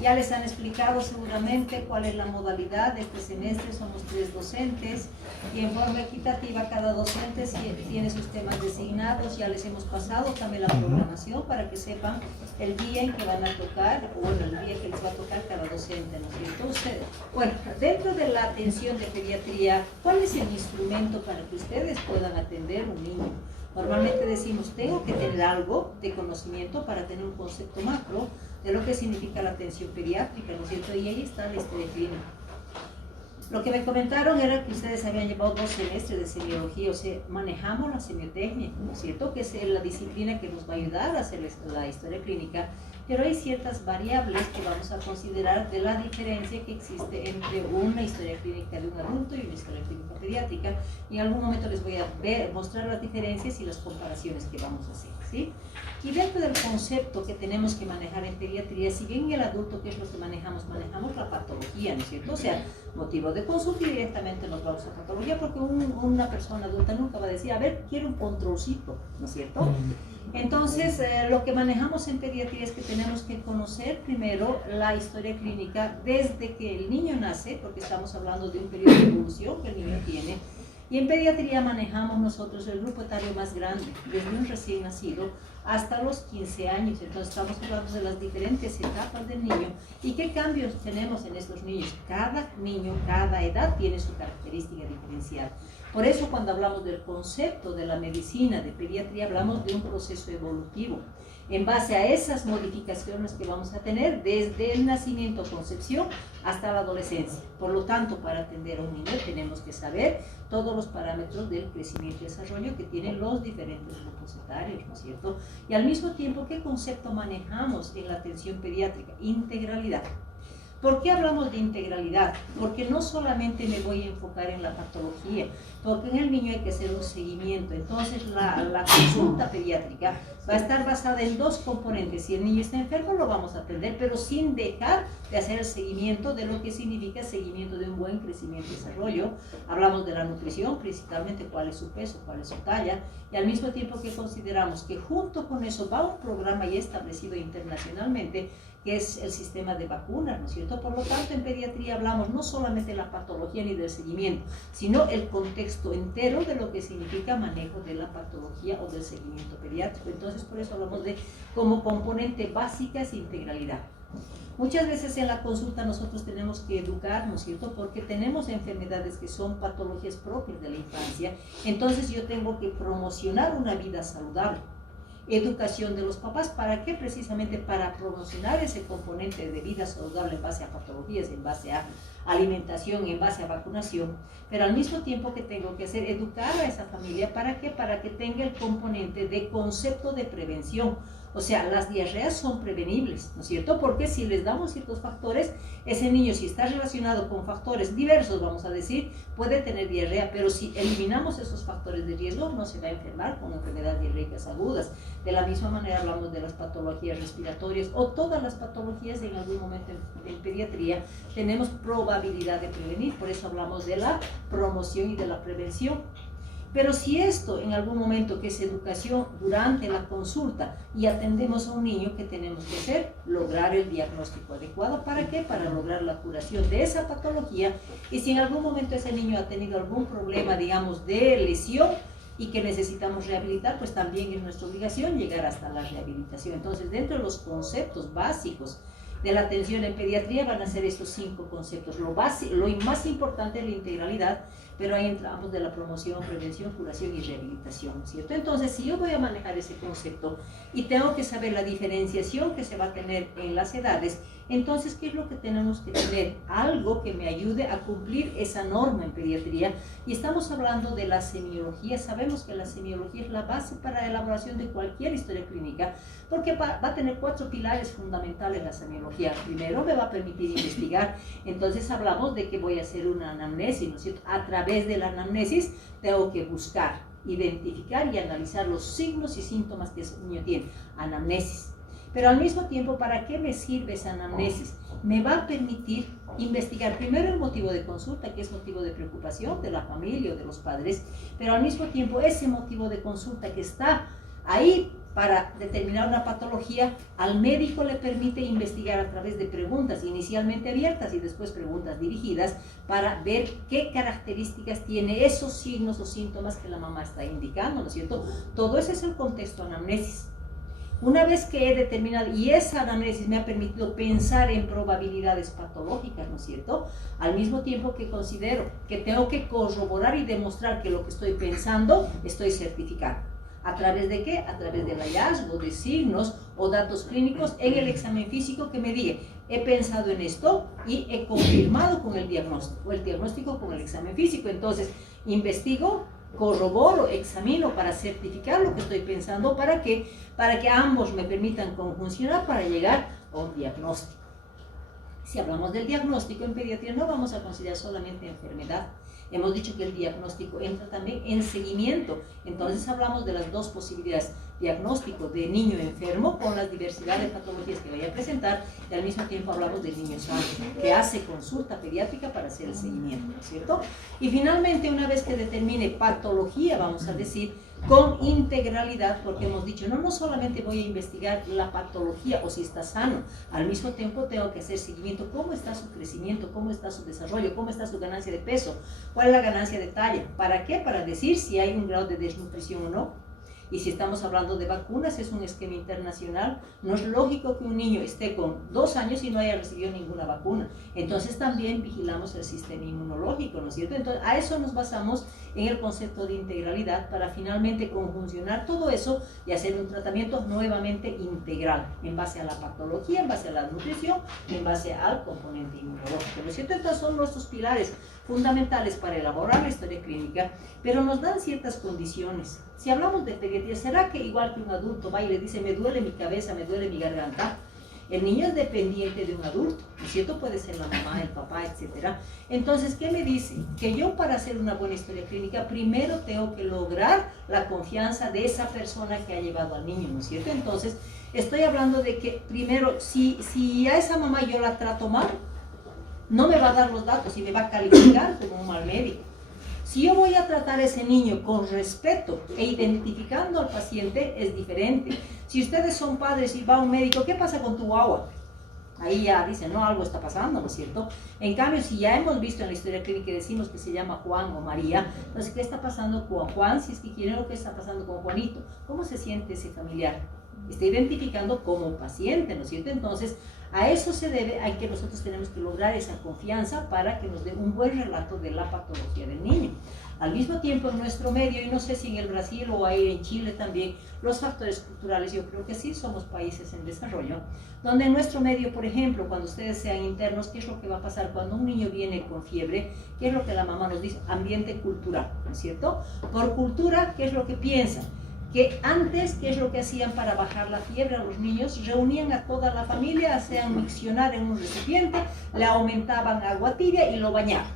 Ya les han explicado seguramente cuál es la modalidad de este semestre. Somos 3 docentes y en forma equitativa cada docente tiene sus temas designados. Ya les hemos pasado también la programación para que sepan el día en que van a tocar, o bueno, el día que les va a tocar cada docente, ¿no es cierto? Ustedes, bueno, dentro de la atención de pediatría, ¿cuál es el instrumento para que ustedes puedan atender un niño? Normalmente decimos, tengo que tener algo de conocimiento para tener un concepto macro de lo que significa la atención pediátrica, ¿no es cierto? Y ahí está la historia clínica. Lo que me comentaron era que ustedes habían llevado 2 semestres de semiología, o sea, manejamos la semiotecnia, ¿no es cierto? Que es la disciplina que nos va a ayudar a hacer la historia clínica, pero hay ciertas variables que vamos a considerar de la diferencia que existe entre una historia clínica de un adulto y una historia clínica pediátrica, y en algún momento les voy a mostrar las diferencias y las comparaciones que vamos a hacer, ¿sí? Y dentro del concepto que tenemos que manejar en pediatría, si bien en el adulto, ¿qué es lo que manejamos? Manejamos la patología, ¿no es cierto? O sea, motivo de consulta y directamente nos vamos a patología, porque una persona adulta nunca va a decir, a ver, quiero un controlcito, ¿no es cierto? Entonces, lo que manejamos en pediatría es que tenemos que conocer primero la historia clínica desde que el niño nace, porque estamos hablando de un periodo de evolución que el niño tiene. Y en pediatría manejamos nosotros el grupo etario más grande, desde un recién nacido hasta los 15 años. Entonces estamos hablando de las diferentes etapas del niño y qué cambios tenemos en estos niños. Cada niño, cada edad tiene su característica diferencial. Por eso cuando hablamos del concepto de la medicina de pediatría, hablamos de un proceso evolutivo en base a esas modificaciones que vamos a tener desde el nacimiento, concepción, hasta la adolescencia. Por lo tanto, para atender a un niño tenemos que saber todos los parámetros del crecimiento y desarrollo que tienen los diferentes grupos etarios, ¿no es cierto? Y al mismo tiempo, ¿qué concepto manejamos en la atención pediátrica? Integralidad. ¿Por qué hablamos de integralidad? Porque no solamente me voy a enfocar en la patología, porque en el niño hay que hacer un seguimiento. Entonces la consulta pediátrica va a estar basada en 2 componentes. Si el niño está enfermo lo vamos a atender, pero sin dejar de hacer el seguimiento de lo que significa el seguimiento de un buen crecimiento y desarrollo. Hablamos de la nutrición, principalmente cuál es su peso, cuál es su talla, y al mismo tiempo que consideramos que junto con eso va un programa ya establecido internacionalmente, que es el sistema de vacunas, ¿no es cierto? Por lo tanto, en pediatría hablamos no solamente de la patología ni del seguimiento, sino el contexto entero de lo que significa manejo de la patología o del seguimiento pediátrico. Entonces, por eso hablamos de como componente básica es integralidad. Muchas veces en la consulta nosotros tenemos que educar, ¿no es cierto? Porque tenemos enfermedades que son patologías propias de la infancia, entonces yo tengo que promocionar una vida saludable. Educación de los papás, ¿para qué? Precisamente para promocionar ese componente de vida saludable en base a patologías, en base a alimentación, en base a vacunación, pero al mismo tiempo que tengo que hacer educar a esa familia, ¿para qué? Para que tenga el componente de concepto de prevención. O sea, las diarreas son prevenibles, ¿no es cierto? Porque si les damos ciertos factores, ese niño, si está relacionado con factores diversos, vamos a decir, puede tener diarrea, pero si eliminamos esos factores de riesgo, no se va a enfermar con enfermedades diarreicas agudas. De la misma manera hablamos de las patologías respiratorias o todas las patologías en algún momento en pediatría tenemos probabilidad de prevenir, por eso hablamos de la promoción y de la prevención. Pero si esto en algún momento, que es educación durante la consulta y atendemos a un niño, ¿qué tenemos que hacer? Lograr el diagnóstico adecuado. ¿Para qué? Para lograr la curación de esa patología. Y si en algún momento ese niño ha tenido algún problema, digamos, de lesión y que necesitamos rehabilitar, pues también es nuestra obligación llegar hasta la rehabilitación. Entonces, dentro de los conceptos básicos de la atención en pediatría van a ser estos 5 conceptos. Lo más importante es la integralidad, pero ahí entramos de la promoción, prevención, curación y rehabilitación, ¿no es cierto? Entonces, si yo voy a manejar ese concepto y tengo que saber la diferenciación que se va a tener en las edades, entonces, ¿qué es lo que tenemos que tener? Algo que me ayude a cumplir esa norma en pediatría. Y estamos hablando de la semiología. Sabemos que la semiología es la base para la elaboración de cualquier historia clínica, porque va a tener 4 pilares fundamentales la semiología. Primero, me va a permitir investigar. Entonces, hablamos de que voy a hacer una anamnesis, ¿no es cierto? A través de la anamnesis tengo que buscar, identificar y analizar los signos y síntomas que ese niño tiene. Anamnesis. Pero al mismo tiempo, ¿para qué me sirve esa anamnesis? Me va a permitir investigar primero el motivo de consulta, que es motivo de preocupación de la familia o de los padres, pero al mismo tiempo ese motivo de consulta que está ahí para determinar una patología, al médico le permite investigar a través de preguntas inicialmente abiertas y después preguntas dirigidas para ver qué características tiene esos signos o síntomas que la mamá está indicando, ¿no es cierto? Todo ese es el contexto anamnesis. Una vez que he determinado, y esa anamnesis me ha permitido pensar en probabilidades patológicas, ¿no es cierto? Al mismo tiempo que considero que tengo que corroborar y demostrar que lo que estoy pensando, estoy certificando. ¿A través de qué? A través del hallazgo de signos o datos clínicos en el examen físico que me diga, he pensado en esto y he confirmado con el diagnóstico con el examen físico. Entonces, investigo, corroboro, examino para certificar lo que estoy pensando, ¿para qué? Para que ambos me permitan conjuncionar para llegar a un diagnóstico. Si hablamos del diagnóstico en pediatría, no vamos a considerar solamente enfermedad. Hemos dicho que el diagnóstico entra también en seguimiento. Entonces hablamos de las dos posibilidades: diagnóstico de niño enfermo con la diversidad de patologías que vaya a presentar, y al mismo tiempo hablamos del niño sano, que hace consulta pediátrica para hacer el seguimiento, ¿no es cierto? Y finalmente, una vez que determine patología, vamos a decir, con integralidad, porque hemos dicho, no solamente voy a investigar la patología o si está sano, al mismo tiempo tengo que hacer seguimiento, cómo está su crecimiento, cómo está su desarrollo, cómo está su ganancia de peso, cuál es la ganancia de talla, ¿para qué? Para decir si hay un grado de desnutrición o no. Y si estamos hablando de vacunas, es un esquema internacional. No es lógico que un niño esté con 2 años y no haya recibido ninguna vacuna. Entonces también vigilamos el sistema inmunológico, ¿no es cierto? Entonces a eso nos basamos en el concepto de integralidad para finalmente conjuncionar todo eso y hacer un tratamiento nuevamente integral en base a la patología, en base a la nutrición, en base al componente inmunológico, ¿no es cierto? Entonces son nuestros pilares fundamentales para elaborar la historia clínica, pero nos dan ciertas condiciones. Si hablamos de pediatría, ¿será que igual que un adulto va y le dice, me duele mi cabeza, me duele mi garganta? El niño es dependiente de un adulto, ¿no es cierto? Puede ser la mamá, el papá, etc. Entonces, ¿qué me dice? Que yo, para hacer una buena historia clínica, primero tengo que lograr la confianza de esa persona que ha llevado al niño, ¿no es cierto? Entonces, estoy hablando de que primero, si a esa mamá yo la trato mal, no me va a dar los datos y me va a calificar como un mal médico. Si yo voy a tratar a ese niño con respeto e identificando al paciente, es diferente. Si ustedes son padres y va un médico, ¿qué pasa con tu guagua? Ahí ya dicen, no, algo está pasando, ¿no es cierto? En cambio, si ya hemos visto en la historia clínica y decimos que se llama Juan o María, entonces, ¿qué está pasando con Juan? Si es que quieren, lo que está pasando con Juanito. ¿Cómo se siente ese familiar? Está identificando como paciente, ¿no es cierto? Entonces, a eso se debe a que nosotros tenemos que lograr esa confianza para que nos dé un buen relato de la patología del niño. Al mismo tiempo, en nuestro medio, y no sé si en el Brasil o ahí en Chile también, los factores culturales, yo creo que sí somos países en desarrollo, donde en nuestro medio, por ejemplo, cuando ustedes sean internos, ¿qué es lo que va a pasar cuando un niño viene con fiebre? ¿Qué es lo que la mamá nos dice? Ambiente cultural, ¿no es cierto? Por cultura, ¿qué es lo que piensan? Que antes, ¿qué es lo que hacían para bajar la fiebre a los niños? Reunían a toda la familia, hacían miccionar en un recipiente, le aumentaban agua tibia y lo bañaban,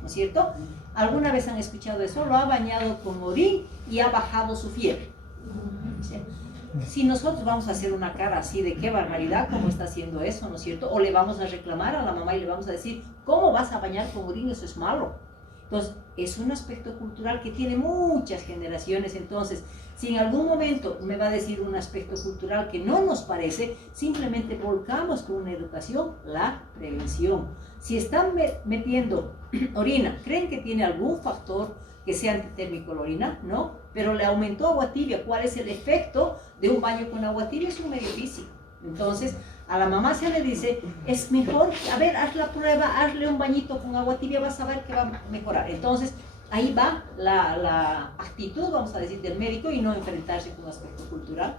¿no es cierto? ¿Alguna vez han escuchado eso? Lo ha bañado con orín y ha bajado su fiebre. ¿Sí? Si nosotros vamos a hacer una cara así de qué barbaridad, ¿cómo está haciendo eso? ¿No es cierto? O le vamos a reclamar a la mamá y le vamos a decir, ¿cómo vas a bañar con orín? Eso es malo. Entonces, es un aspecto cultural que tiene muchas generaciones. Entonces, si en algún momento me va a decir un aspecto cultural que no nos parece, simplemente volcamos con una educación la prevención. Si están metiendo orina, ¿creen que tiene algún factor que sea antitérmico la orina? No, pero le aumentó agua tibia. ¿Cuál es el efecto de un baño con agua tibia? Es un medio físico. Entonces, a la mamá se le dice, es mejor, a ver, haz la prueba, hazle un bañito con agua tibia, vas a ver que va a mejorar. Entonces, ahí va la actitud, vamos a decir, del médico y no enfrentarse con un aspecto cultural.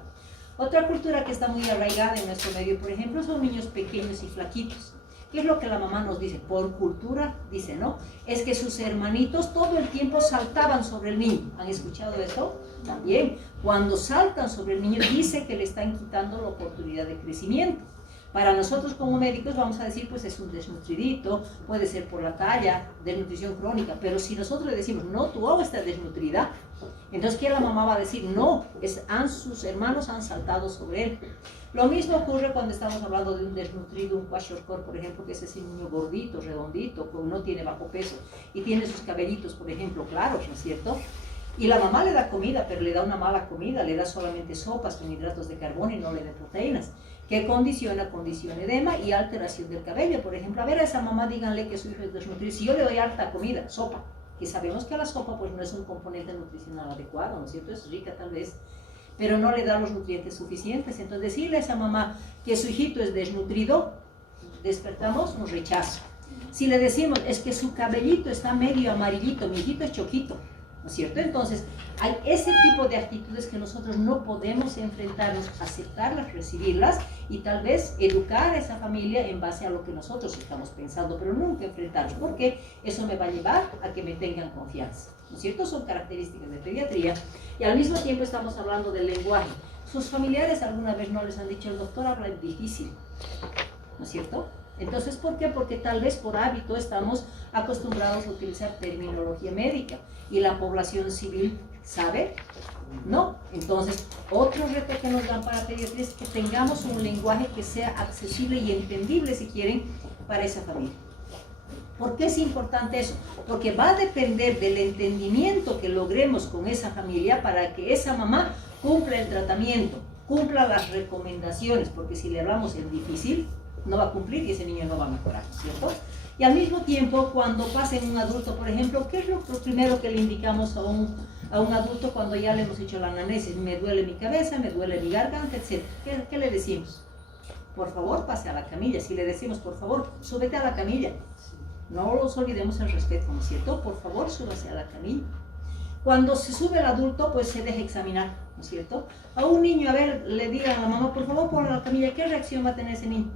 Otra cultura que está muy arraigada en nuestro medio, por ejemplo, son niños pequeños y flaquitos. ¿Qué es lo que la mamá nos dice? Por cultura, dice, ¿no? Es que sus hermanitos todo el tiempo saltaban sobre el niño. ¿Han escuchado eso? También, cuando saltan sobre el niño, dice que le están quitando la oportunidad de crecimiento. Para nosotros como médicos vamos a decir, pues es un desnutridito, puede ser por la talla, desnutrición crónica, pero si nosotros le decimos, no, tu agua está desnutrida, entonces ¿qué la mamá va a decir? No, sus hermanos han saltado sobre él. Lo mismo ocurre cuando estamos hablando de un desnutrido, un kwashiorkor, por ejemplo, que es ese niño gordito, redondito, que no tiene bajo peso y tiene sus cabellitos, por ejemplo, claros, ¿no es cierto? Y la mamá le da comida, pero le da una mala comida, le da solamente sopas con hidratos de carbono y no le da proteínas, que condiciona edema y alteración del cabello. Por ejemplo, a ver a esa mamá, díganle que su hijo es desnutrido. Si yo le doy harta comida, sopa, que sabemos que la sopa pues no es un componente nutricional adecuado, ¿no es cierto? Es rica tal vez, pero no le da los nutrientes suficientes. Entonces decirle a esa mamá que su hijito es desnutrido, despertamos un rechazo. Si le decimos, es que su cabellito está medio amarillito, mi hijito es choquito, ¿no es cierto? Entonces, hay ese tipo de actitudes que nosotros no podemos enfrentarnos, aceptarlas, recibirlas y tal vez educar a esa familia en base a lo que nosotros estamos pensando, pero nunca enfrentarnos, porque eso me va a llevar a que me tengan confianza, ¿no es cierto? Son características de pediatría y al mismo tiempo estamos hablando del lenguaje. Sus familiares alguna vez no les han dicho, el doctor habla difícil, ¿no es cierto? Entonces, ¿por qué? Porque tal vez por hábito estamos acostumbrados a utilizar terminología médica y la población civil sabe, ¿no? Entonces, otro reto que nos dan para pediatría es que tengamos un lenguaje que sea accesible y entendible, si quieren, para esa familia. ¿Por qué es importante eso? Porque va a depender del entendimiento que logremos con esa familia para que esa mamá cumpla el tratamiento, cumpla las recomendaciones, porque si le hablamos en difícil, no va a cumplir y ese niño no va a mejorar, ¿cierto? Y al mismo tiempo, cuando pase en un adulto, por ejemplo, ¿qué es lo primero que le indicamos a un adulto cuando ya le hemos hecho la anamnesis? Me duele mi cabeza, me duele mi garganta, etc. ¿Qué le decimos? Por favor, pase a la camilla. Si le decimos, por favor, súbete a la camilla. No los olvidemos el respeto, ¿no es cierto? Por favor, súbase a la camilla. Cuando se sube el adulto, pues se deja examinar, ¿no es cierto? A un niño, a ver, le diga a la mamá, por favor, ponlo a la camilla, ¿qué reacción va a tener ese niño?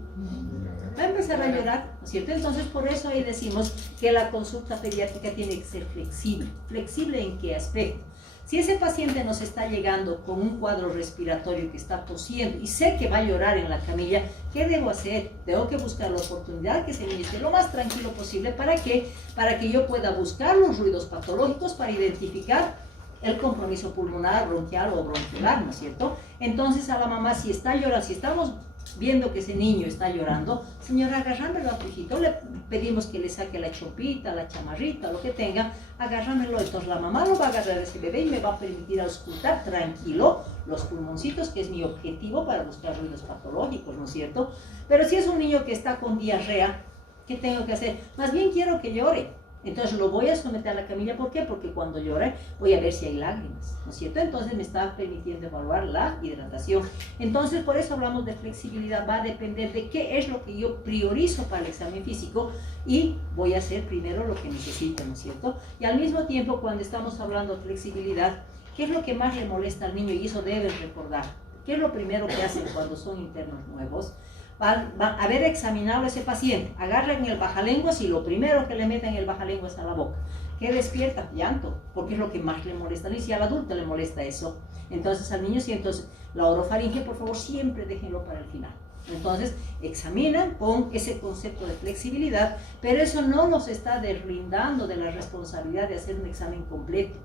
Va a empezar a llorar, ¿no es cierto? Entonces, por eso ahí decimos que la consulta pediátrica tiene que ser flexible. ¿Flexible en qué aspecto? Si ese paciente nos está llegando con un cuadro respiratorio que está tosiendo y sé que va a llorar en la camilla, ¿qué debo hacer? Tengo que buscar la oportunidad que ese niño esté lo más tranquilo posible. ¿Para qué? Para que yo pueda buscar los ruidos patológicos para identificar el compromiso pulmonar, bronquial o bronquial, ¿no es cierto? Entonces a la mamá, si está llorando, si estamos viendo que ese niño está llorando, señora, agarrámelo a tu hijito, le pedimos que le saque la chopita, la chamarrita, lo que tenga, agárramelo. Entonces la mamá lo va a agarrar a ese bebé y me va a permitir auscultar tranquilo los pulmoncitos, que es mi objetivo para buscar ruidos patológicos, ¿no es cierto? Pero si es un niño que está con diarrea, ¿qué tengo que hacer? Más bien quiero que llore. Entonces lo voy a someter a la camilla. ¿Por qué? Porque cuando llore voy a ver si hay lágrimas, ¿no es cierto? Entonces me está permitiendo evaluar la hidratación. Entonces por eso hablamos de flexibilidad. Va a depender de qué es lo que yo priorizo para el examen físico y voy a hacer primero lo que necesito, ¿no es cierto? Y al mismo tiempo, cuando estamos hablando de flexibilidad, ¿qué es lo que más le molesta al niño? Y eso debes recordar. ¿Qué es lo primero que hacen cuando son internos nuevos? Van a haber examinado a ese paciente, agarran el bajalenguas y lo primero que le meten el bajalenguas a la boca. ¿Qué despierta? Llanto, porque es lo que más le molesta. Y si al adulto le molesta eso, entonces al niño sí. Entonces la orofaringe, por favor, siempre déjenlo para el final. Entonces examinan con ese concepto de flexibilidad, pero eso no nos está deslindando de la responsabilidad de hacer un examen completo.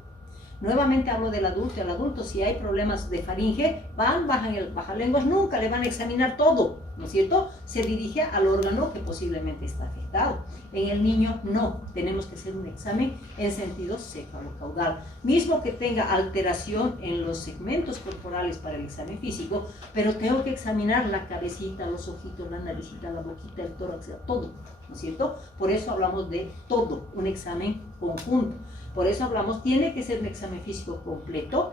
Nuevamente hablo del adulto. El adulto, si hay problemas de faringe, bajan el bajalenguas, nunca le van a examinar todo, ¿no es cierto? Se dirige al órgano que posiblemente está afectado. En el niño no, tenemos que hacer un examen en sentido cefalocaudal. Mismo que tenga alteración en los segmentos corporales para el examen físico, pero tengo que examinar la cabecita, los ojitos, la naricita, la boquita, el tórax, todo, ¿no es cierto? Por eso hablamos de todo, un examen conjunto. Por eso hablamos, tiene que ser un examen físico completo.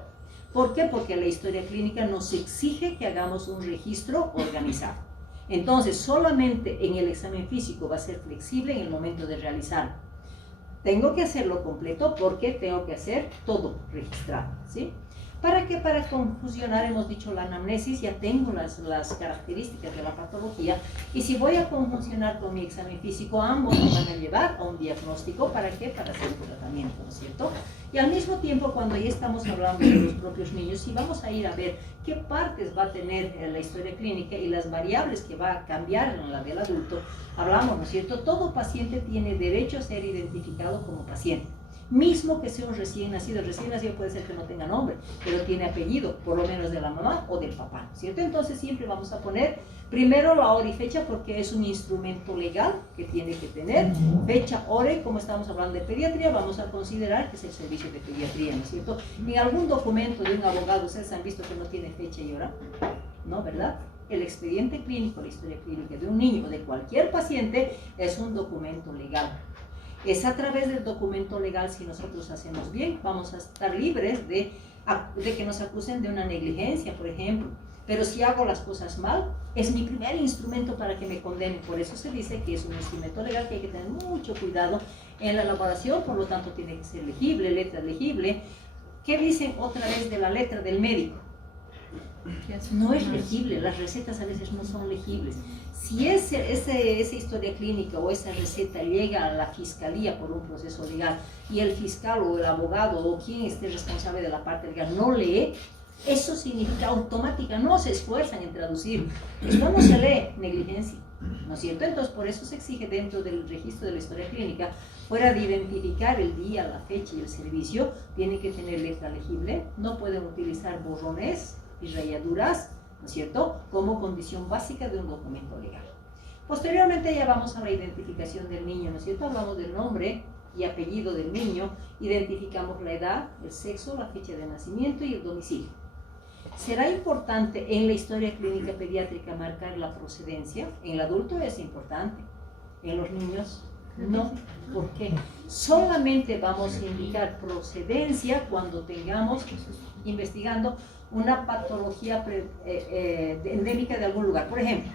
¿Por qué? Porque la historia clínica nos exige que hagamos un registro organizado. Entonces, solamente en el examen físico va a ser flexible en el momento de realizarlo. Tengo que hacerlo completo porque tengo que hacer todo registrado, ¿sí? ¿Para qué? Para confusionar, hemos dicho la anamnesis, ya tengo las características de la patología, y si voy a confusionar con mi examen físico, ambos me van a llevar a un diagnóstico. ¿Para qué? Para hacer un tratamiento, ¿no es cierto? Y al mismo tiempo, cuando ya estamos hablando de los propios niños, si vamos a ir a ver qué partes va a tener la historia clínica y las variables que va a cambiar en la del adulto, hablamos, ¿no es cierto? Todo paciente tiene derecho a ser identificado como paciente. Mismo que sea un recién nacido puede ser que no tenga nombre, pero tiene apellido, por lo menos de la mamá o del papá, ¿cierto? Entonces siempre vamos a poner primero la hora y fecha, porque es un instrumento legal que tiene que tener fecha, hora, y como estamos hablando de pediatría, vamos a considerar que es el servicio de pediatría, ¿no es cierto? En algún documento de un abogado, ustedes han visto que no tiene fecha y hora, ¿no? ¿Verdad? El expediente clínico, la historia clínica de un niño o de cualquier paciente es un documento legal. Es a través del documento legal, si nosotros hacemos bien, vamos a estar libres de que nos acusen de una negligencia, por ejemplo. Pero si hago las cosas mal, es mi primer instrumento para que me condenen. Por eso se dice que es un instrumento legal, que hay que tener mucho cuidado en la elaboración, por lo tanto tiene que ser legible, letra legible. ¿Qué dicen otra vez de la letra del médico? No es legible, las recetas a veces no son legibles. Si esa historia clínica o esa receta llega a la fiscalía por un proceso legal y el fiscal o el abogado o quien esté responsable de la parte legal no lee, eso significa automática, no se esfuerzan en traducir. Esto no se lee, negligencia, ¿no es cierto? Entonces por eso se exige dentro del registro de la historia clínica, fuera de identificar el día, la fecha y el servicio, tiene que tener letra legible, no pueden utilizar borrones y rayaduras, ¿no es cierto?, como condición básica de un documento legal. Posteriormente ya vamos a la identificación del niño, ¿no es cierto? Hablamos del nombre y apellido del niño, identificamos la edad, el sexo, la fecha de nacimiento y el domicilio. ¿Será importante en la historia clínica pediátrica marcar la procedencia? En el adulto es importante, en los niños no. ¿Por qué? Solamente vamos a indicar procedencia cuando tengamos, investigando, una patología endémica de algún lugar. Por ejemplo,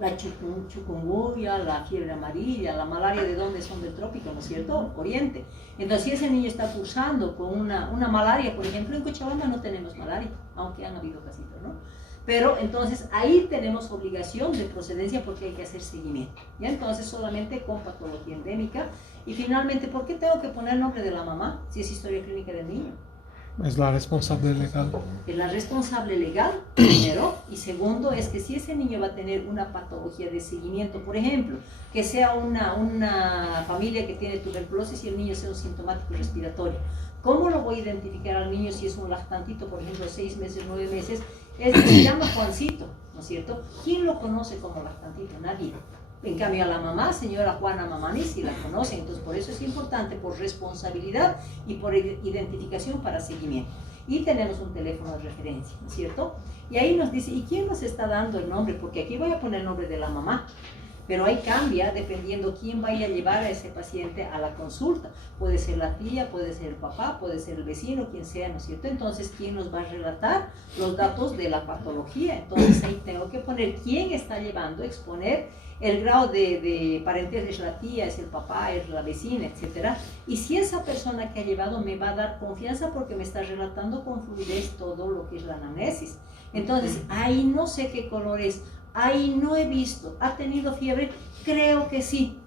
la chikungunya, la fiebre amarilla, la malaria, ¿de dónde son? Del trópico, ¿no es cierto? Oriente. Entonces, si ese niño está cursando con una malaria, por ejemplo, en Cochabamba no tenemos malaria, aunque han habido casitos, ¿no? Pero entonces ahí tenemos obligación de procedencia porque hay que hacer seguimiento. ¿Ya? Entonces solamente con patología endémica. Y finalmente, ¿por qué tengo que poner el nombre de la mamá si es historia clínica del niño? Es la responsable legal. Es la responsable legal, primero, y segundo es que si ese niño va a tener una patología de seguimiento, por ejemplo, que sea una familia que tiene tuberculosis y el niño sea un sintomático respiratorio, ¿cómo lo voy a identificar al niño si es un lactantito, por ejemplo, 6 meses, 9 meses? Se llama Juancito, ¿no es cierto? ¿Quién lo conoce como lactantito? Nadie. En cambio a la mamá, señora Juana Mamani, sí la conoce, entonces por eso es importante, por responsabilidad y por identificación para seguimiento. Y tenemos un teléfono de referencia, ¿no es cierto? Y ahí nos dice, ¿y quién nos está dando el nombre? Porque aquí voy a poner el nombre de la mamá, pero ahí cambia dependiendo quién vaya a llevar a ese paciente a la consulta. Puede ser la tía, puede ser el papá, puede ser el vecino, quien sea, ¿no es cierto? Entonces, ¿quién nos va a relatar los datos de la patología? Entonces ahí tengo que poner quién está llevando, exponer el grado de parentesco, es la tía, es el papá, es la vecina, etc. Y si esa persona que ha llevado me va a dar confianza porque me está relatando con fluidez todo lo que es la anamnesis. Entonces, ahí no sé qué color es, ahí no he visto, ¿ha tenido fiebre? Creo que sí.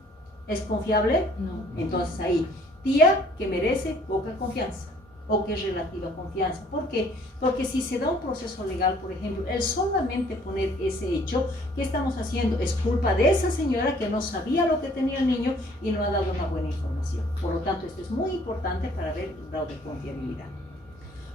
¿Es confiable? No. Entonces ahí, tía que merece poca confianza o que es relativa confianza. ¿Por qué? Porque si se da un proceso legal, por ejemplo, el solamente poner ese hecho, ¿qué estamos haciendo? Es culpa de esa señora que no sabía lo que tenía el niño y no ha dado una buena información. Por lo tanto, esto es muy importante para ver el grado de confiabilidad.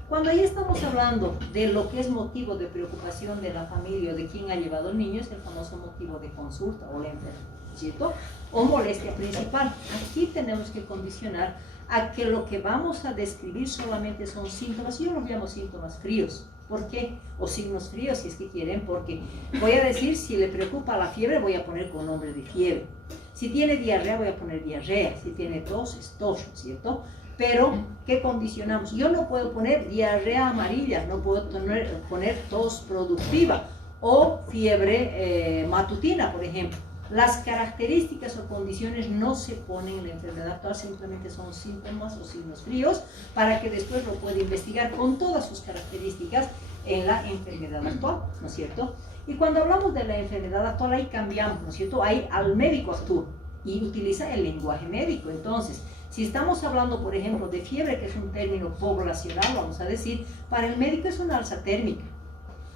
Cuando ya estamos hablando de lo que es motivo de preocupación de la familia o de quién ha llevado al niño, es el famoso motivo de consulta o la enfermedad, ¿cierto? O molestia principal. Aquí tenemos que condicionar a que lo que vamos a describir solamente son síntomas. Yo los llamo síntomas fríos. ¿Por qué? O signos fríos, si es que quieren, porque voy a decir, si le preocupa la fiebre, voy a poner con nombre de fiebre. Si tiene diarrea, voy a poner diarrea. Si tiene tos, es tos, ¿cierto? Pero, ¿qué condicionamos? Yo no puedo poner diarrea amarilla, no puedo poner tos productiva o fiebre matutina, por ejemplo. Las características o condiciones no se ponen en la enfermedad actual, simplemente son síntomas o signos fríos para que después lo pueda investigar con todas sus características en la enfermedad actual, ¿no es cierto? Y cuando hablamos de la enfermedad actual, ahí cambiamos, ¿no es cierto? Ahí al médico actúa y utiliza el lenguaje médico. Entonces, si estamos hablando, por ejemplo, de fiebre, que es un término poblacional, vamos a decir, para el médico es una alza térmica.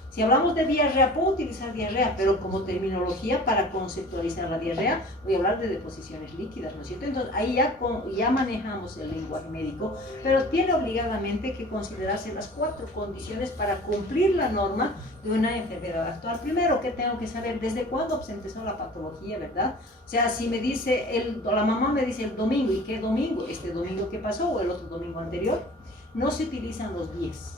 Si hablamos de diarrea, puedo utilizar diarrea, pero como terminología para conceptualizar la diarrea, voy a hablar de deposiciones líquidas, ¿no es cierto? Entonces, ahí ya manejamos el lenguaje médico, pero tiene obligadamente que considerarse las 4 condiciones para cumplir la norma de una enfermedad actual. Primero, que tengo que saber desde cuándo se empezó la patología, ¿verdad? O sea, si me dice, la mamá me dice el domingo, ¿y qué domingo? ¿Este domingo que pasó o el otro domingo anterior? No se utilizan los días.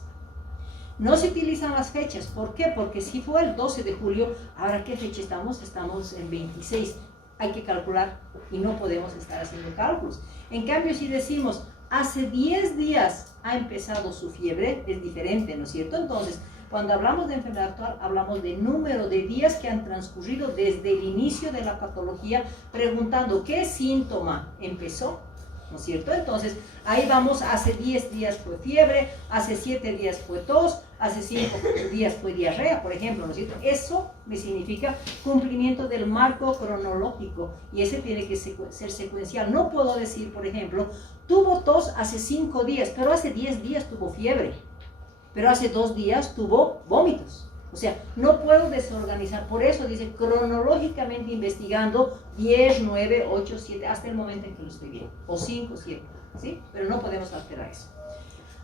No se utilizan las fechas. ¿Por qué? Porque si fue el 12 de julio, ¿ahora qué fecha estamos? Estamos en 26. Hay que calcular y no podemos estar haciendo cálculos. En cambio, si decimos, hace 10 días ha empezado su fiebre, es diferente, ¿no es cierto? Entonces, cuando hablamos de enfermedad actual, hablamos de número de días que han transcurrido desde el inicio de la patología, preguntando qué síntoma empezó, ¿no es cierto? Entonces, ahí vamos, hace 10 días fue fiebre, hace 7 días fue tos, hace 5 días fue diarrea, por ejemplo, ¿no es cierto? Eso me significa cumplimiento del marco cronológico y ese tiene que ser secuencial. No puedo decir, por ejemplo, tuvo tos hace 5 días, pero hace 10 días tuvo fiebre, pero hace 2 días tuvo vómitos. O sea, no puedo desorganizar. Por eso dice cronológicamente investigando 10, 9, 8, 7, hasta el momento en que lo estoy viendo. O 5, 7, ¿sí? Pero no podemos alterar eso.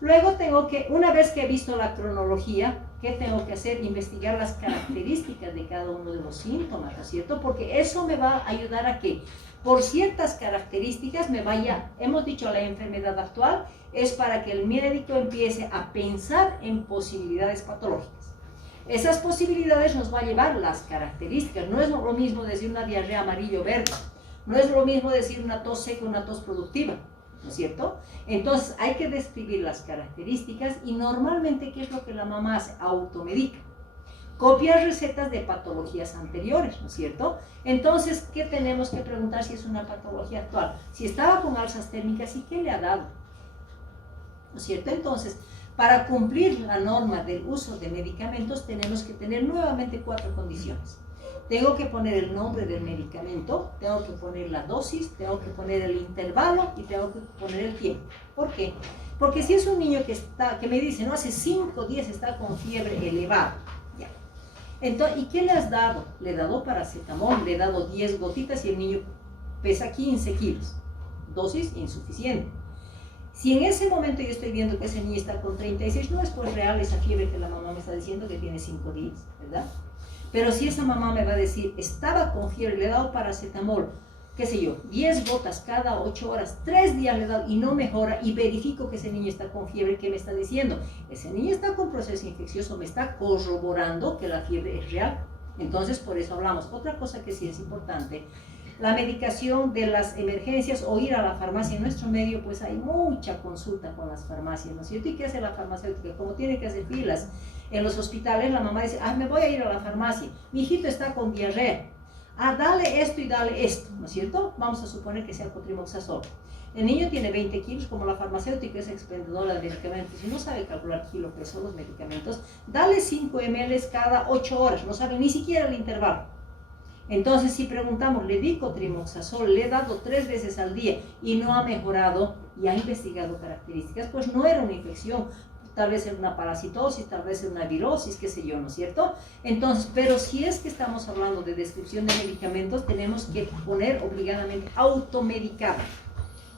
Luego tengo que, una vez que he visto la cronología, ¿qué tengo que hacer? Investigar las características de cada uno de los síntomas, ¿no es cierto? Porque eso me va a ayudar a que, por ciertas características, me vaya, hemos dicho, la enfermedad actual es para que el médico empiece a pensar en posibilidades patológicas. Esas posibilidades nos va a llevar las características. No es lo mismo decir una diarrea amarillo-verde, no es lo mismo decir una tos seca, una tos productiva, ¿no es cierto? Entonces hay que describir las características y normalmente, ¿qué es lo que la mamá hace? Automedica. Copia recetas de patologías anteriores, ¿no es cierto? Entonces, ¿qué tenemos que preguntar si es una patología actual? Si estaba con alzas térmicas, ¿y qué le ha dado? ¿No es cierto? Entonces, para cumplir la norma del uso de medicamentos tenemos que tener nuevamente 4 condiciones. Tengo que poner el nombre del medicamento, tengo que poner la dosis, tengo que poner el intervalo y tengo que poner el tiempo. ¿Por qué? Porque si es un niño que me dice, no, hace 5 días está con fiebre elevada, ya. Entonces, ¿y qué le has dado? Le he dado paracetamol, le he dado 10 gotitas y el niño pesa 15 kilos. Dosis insuficiente. Si en ese momento yo estoy viendo que ese niño está con 36, no es pues real esa fiebre que la mamá me está diciendo que tiene 5 días, ¿verdad? Pero si esa mamá me va a decir, estaba con fiebre, le he dado paracetamol, qué sé yo, 10 gotas cada 8 horas, 3 días le he dado y no mejora, y verifico que ese niño está con fiebre, ¿qué me está diciendo? Ese niño está con proceso infeccioso, me está corroborando que la fiebre es real. Entonces, por eso hablamos. Otra cosa que sí es importante, la medicación de las emergencias o ir a la farmacia. En nuestro medio pues hay mucha consulta con las farmacias, ¿no es cierto? ¿Y qué hace la farmacéutica? Como tiene que hacer filas en los hospitales, la mamá dice, me voy a ir a la farmacia, mi hijito está con diarrea, dale esto y dale esto, ¿no es cierto? Vamos a suponer que sea cotrimoxazol. El niño tiene 20 kilos, como la farmacéutica es expendedora de medicamentos y no sabe calcular kilo peso los medicamentos, dale 5 ml cada 8 horas, no sabe ni siquiera el intervalo. Entonces, si preguntamos, le di cotrimoxazol, le he dado 3 veces al día y no ha mejorado y ha investigado características, pues no era una infección, tal vez era una parasitosis, tal vez era una virosis, qué sé yo, ¿no es cierto? Entonces, pero si es que estamos hablando de descripción de medicamentos, tenemos que poner obligadamente automedicado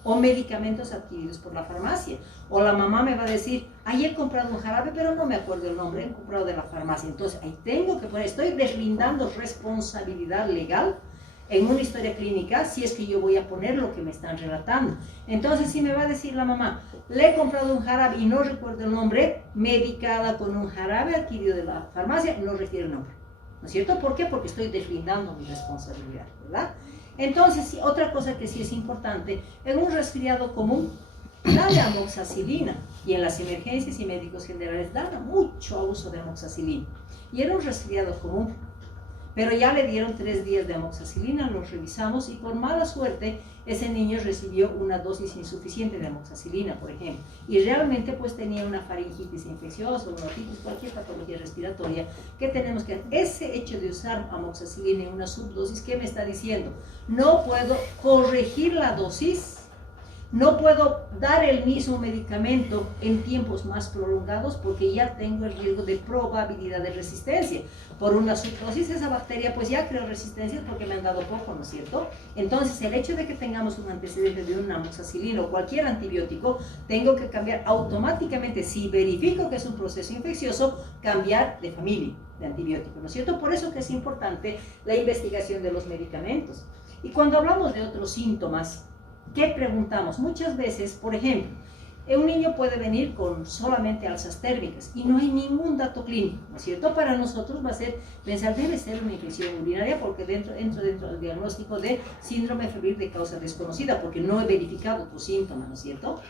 o medicamentos adquiridos por la farmacia. O la mamá me va a decir, he comprado un jarabe, pero no me acuerdo el nombre, he comprado de la farmacia. Entonces, ahí tengo que poner, estoy deslindando responsabilidad legal en una historia clínica si es que yo voy a poner lo que me están relatando. Entonces, si me va a decir la mamá, le he comprado un jarabe y no recuerdo el nombre, medicada con un jarabe adquirido de la farmacia, no refiere el nombre. ¿No es cierto? ¿Por qué? Porque estoy deslindando mi responsabilidad, ¿verdad? Entonces, otra cosa que sí es importante, en un resfriado común, dale amoxicilina, y en las emergencias y médicos generales dan mucho uso de amoxicilina, y era un resfriado común. pero ya le dieron 3 días de amoxicilina, los revisamos y por mala suerte ese niño recibió una dosis insuficiente de amoxicilina, por ejemplo, y realmente pues tenía una faringitis infecciosa, una otitis, cualquier patología respiratoria que tenemos que... Ese hecho de usar amoxicilina en una subdosis, ¿qué me está diciendo? No puedo corregir la dosis, no puedo dar el mismo medicamento en tiempos más prolongados porque ya tengo el riesgo de probabilidad de resistencia. Por una subdosis esa bacteria pues ya creó resistencia porque me han dado poco, ¿no es cierto? Entonces el hecho de que tengamos un antecedente de una amoxicilina o cualquier antibiótico, tengo que cambiar automáticamente, si verifico que es un proceso infeccioso, cambiar de familia de antibiótico, ¿no es cierto? Por eso que es importante la investigación de los medicamentos. Y cuando hablamos de otros síntomas, ¿qué preguntamos? Muchas veces, por ejemplo, un niño puede venir con solamente alzas térmicas y no hay ningún dato clínico, ¿no es cierto? Para nosotros va a ser pensar, debe ser una infección urinaria porque dentro del diagnóstico de síndrome febril de causa desconocida, porque no he verificado tus síntomas, ¿no es cierto?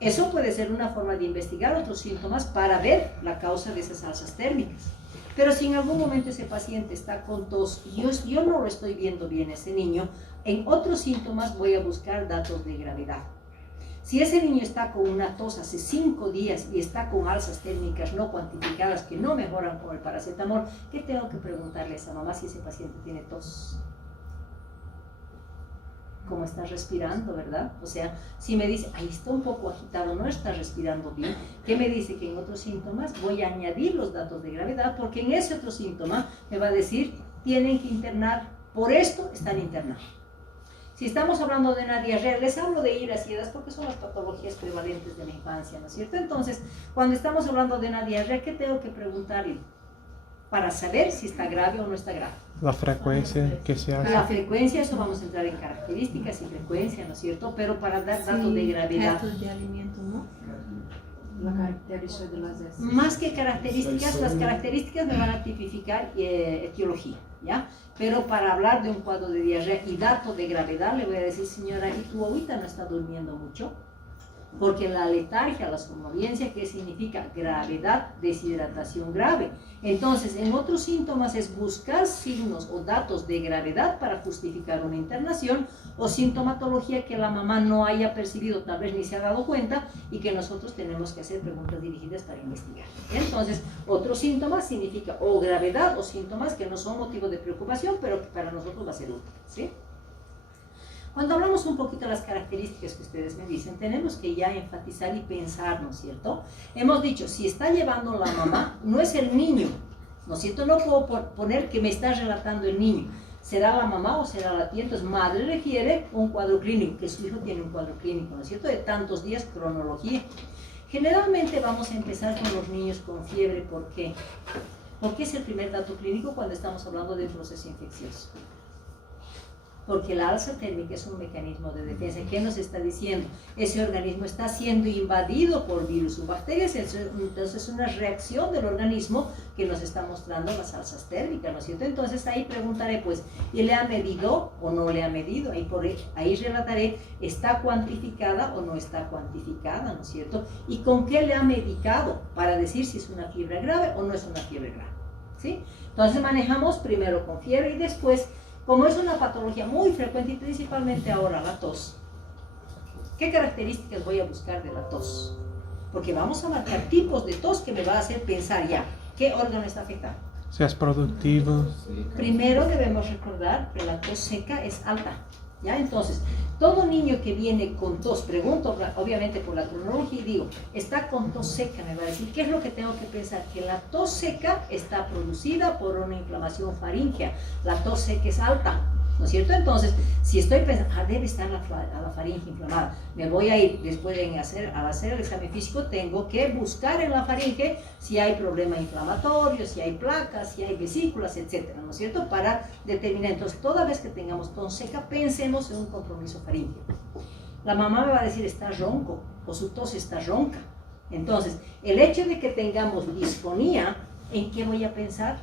Eso puede ser una forma de investigar otros síntomas para ver la causa de esas alzas térmicas. Pero si en algún momento ese paciente está con tos y yo no lo estoy viendo bien ese niño, en otros síntomas voy a buscar datos de gravedad. Si ese niño está con una tos hace 5 días y está con alzas térmicas no cuantificadas que no mejoran con el paracetamol, ¿qué tengo que preguntarle a esa mamá si ese paciente tiene tos? ¿Cómo está respirando, verdad? O sea, si me dice, ahí está un poco agitado, no está respirando bien, ¿qué me dice? Que en otros síntomas voy a añadir los datos de gravedad porque en ese otro síntoma me va a decir, tienen que internar, por esto están internados. Si estamos hablando de una diarrea, les hablo de iras y edas porque son las patologías prevalentes de la infancia, ¿no es cierto? Entonces, cuando estamos hablando de una diarrea, ¿qué tengo que preguntarle? Para saber si está grave o no está grave. La frecuencia que se hace. La frecuencia, eso vamos a entrar en características y frecuencia, ¿no es cierto? Pero para dar datos de gravedad. Restos de alimento, ¿no? La característica de las heces. Más que características, las características me van a tipificar etiología, ¿ya? Pero para hablar de un cuadro de diarrea y dato de gravedad, le voy a decir, señora, ¿y tu ahorita no está durmiendo mucho? Porque la letargia, la somnolencia, ¿qué significa? Gravedad, deshidratación grave. Entonces, en otros síntomas es buscar signos o datos de gravedad para justificar una internación o sintomatología que la mamá no haya percibido, tal vez ni se ha dado cuenta y que nosotros tenemos que hacer preguntas dirigidas para investigar. Entonces, otros síntomas significa o gravedad o síntomas que no son motivo de preocupación, pero que para nosotros va a ser útil, ¿sí? Cuando hablamos un poquito de las características que ustedes me dicen, tenemos que ya enfatizar y pensar, ¿no es cierto? Hemos dicho, si está llevando la mamá, no es el niño, ¿no es cierto? No puedo poner que me está relatando el niño. ¿Será la mamá o será la tía? Entonces, madre requiere un cuadro clínico, que su hijo tiene un cuadro clínico, ¿no es cierto? De tantos días, cronología. Generalmente vamos a empezar con los niños con fiebre, ¿por qué? Porque es el primer dato clínico cuando estamos hablando de un proceso infeccioso. Porque la alza térmica es un mecanismo de defensa. ¿Qué nos está diciendo? Ese organismo está siendo invadido por virus o bacterias, entonces es una reacción del organismo que nos está mostrando las alzas térmicas, ¿no es cierto? Entonces ahí preguntaré, pues, ¿y le ha medido o no le ha medido? Ahí relataré, ¿está cuantificada o no está cuantificada, ¿no es cierto? ¿Y con qué le ha medicado? Para decir si es una fiebre grave o no es una fiebre grave, ¿sí? Entonces manejamos primero con fiebre y después, como es una patología muy frecuente y principalmente ahora la tos, ¿qué características voy a buscar de la tos? Porque vamos a marcar tipos de tos que me va a hacer pensar ya, ¿qué órgano está afectado? Si es productivo. Primero debemos recordar que la tos seca es alta, ¿ya? Entonces, todo niño que viene con tos, pregunto obviamente por la cronología y digo, está con tos seca, me va a decir, ¿qué es lo que tengo que pensar? Que la tos seca está producida por una inflamación faríngea, la tos seca es alta, ¿no es cierto? Entonces, si estoy pensando, debe estar la faringe inflamada, me voy a ir después de al hacer el examen físico, tengo que buscar en la faringe si hay problema inflamatorio, si hay placas, si hay vesículas, etcétera, ¿no es cierto? Para determinar, entonces, toda vez que tengamos tos seca, pensemos en un compromiso faríngeo. La mamá me va a decir, está ronco, o su tos está ronca. Entonces, el hecho de que tengamos disfonía, ¿en qué voy a pensar?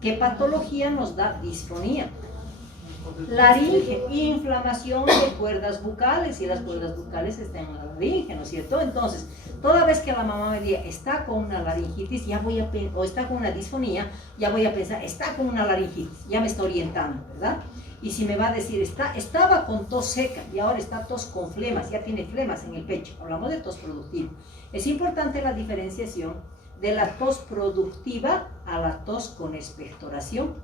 ¿Qué patología nos da disfonía? Laringe, inflamación de cuerdas bucales, y las cuerdas bucales están en la laringe, ¿no es cierto? Entonces, toda vez que la mamá me diga, está con una laringitis, ya voy a o está con una disfonía, ya voy a pensar, está con una laringitis, ya me está orientando, ¿verdad? Y si me va a decir, estaba con tos seca y ahora está tos con flemas, ya tiene flemas en el pecho, hablamos de tos productiva. Es importante la diferenciación de la tos productiva a la tos con expectoración.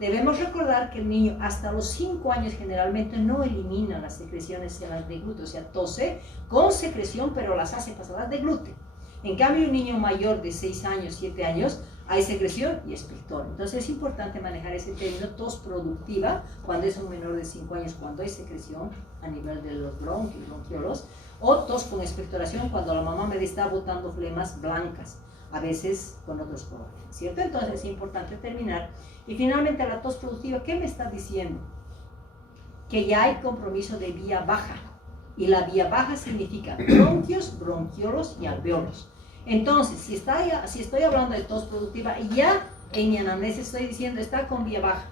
Debemos recordar que el niño hasta los 5 años generalmente no elimina las secreciones de glúteo, o sea, tose con secreción, pero las hace pasadas de glúteo. En cambio, un niño mayor de 6 años, 7 años, hay secreción y expectora. Entonces es importante manejar ese término tos productiva cuando es un menor de 5 años, cuando hay secreción a nivel de los bronquios, bronquiolos, o tos con expectoración cuando la mamá me está botando flemas blancas, a veces con otros colores, ¿cierto? Entonces es importante terminar. Y finalmente la tos productiva, ¿qué me está diciendo? Que ya hay compromiso de vía baja. Y la vía baja significa bronquios, bronquiolos y alveolos. Entonces, si estoy hablando de tos productiva, ya en mi anamnesis estoy diciendo está con vía baja,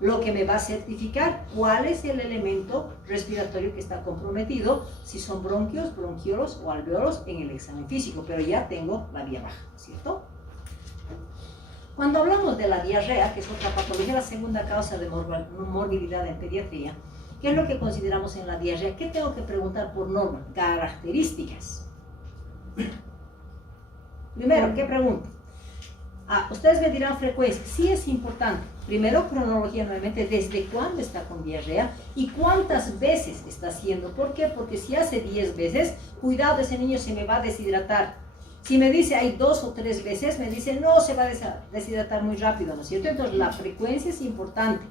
lo que me va a certificar cuál es el elemento respiratorio que está comprometido, si son bronquios, bronquiolos o alveolos en el examen físico, pero ya tengo la vía baja, ¿cierto? Cuando hablamos de la diarrea, que es otra patología, la segunda causa de morbilidad en pediatría, ¿qué es lo que consideramos en la diarrea? ¿Qué tengo que preguntar por norma? Características. Primero, ¿qué pregunto? Ustedes me dirán frecuencia. Sí es importante. Primero, cronología nuevamente, desde cuándo está con diarrea y cuántas veces está haciendo. ¿Por qué? Porque si hace 10 veces, cuidado, ese niño se me va a deshidratar. Si me dice hay 2 o 3 veces, me dice no, se va a deshidratar muy rápido, ¿no es cierto? Entonces la frecuencia es importante.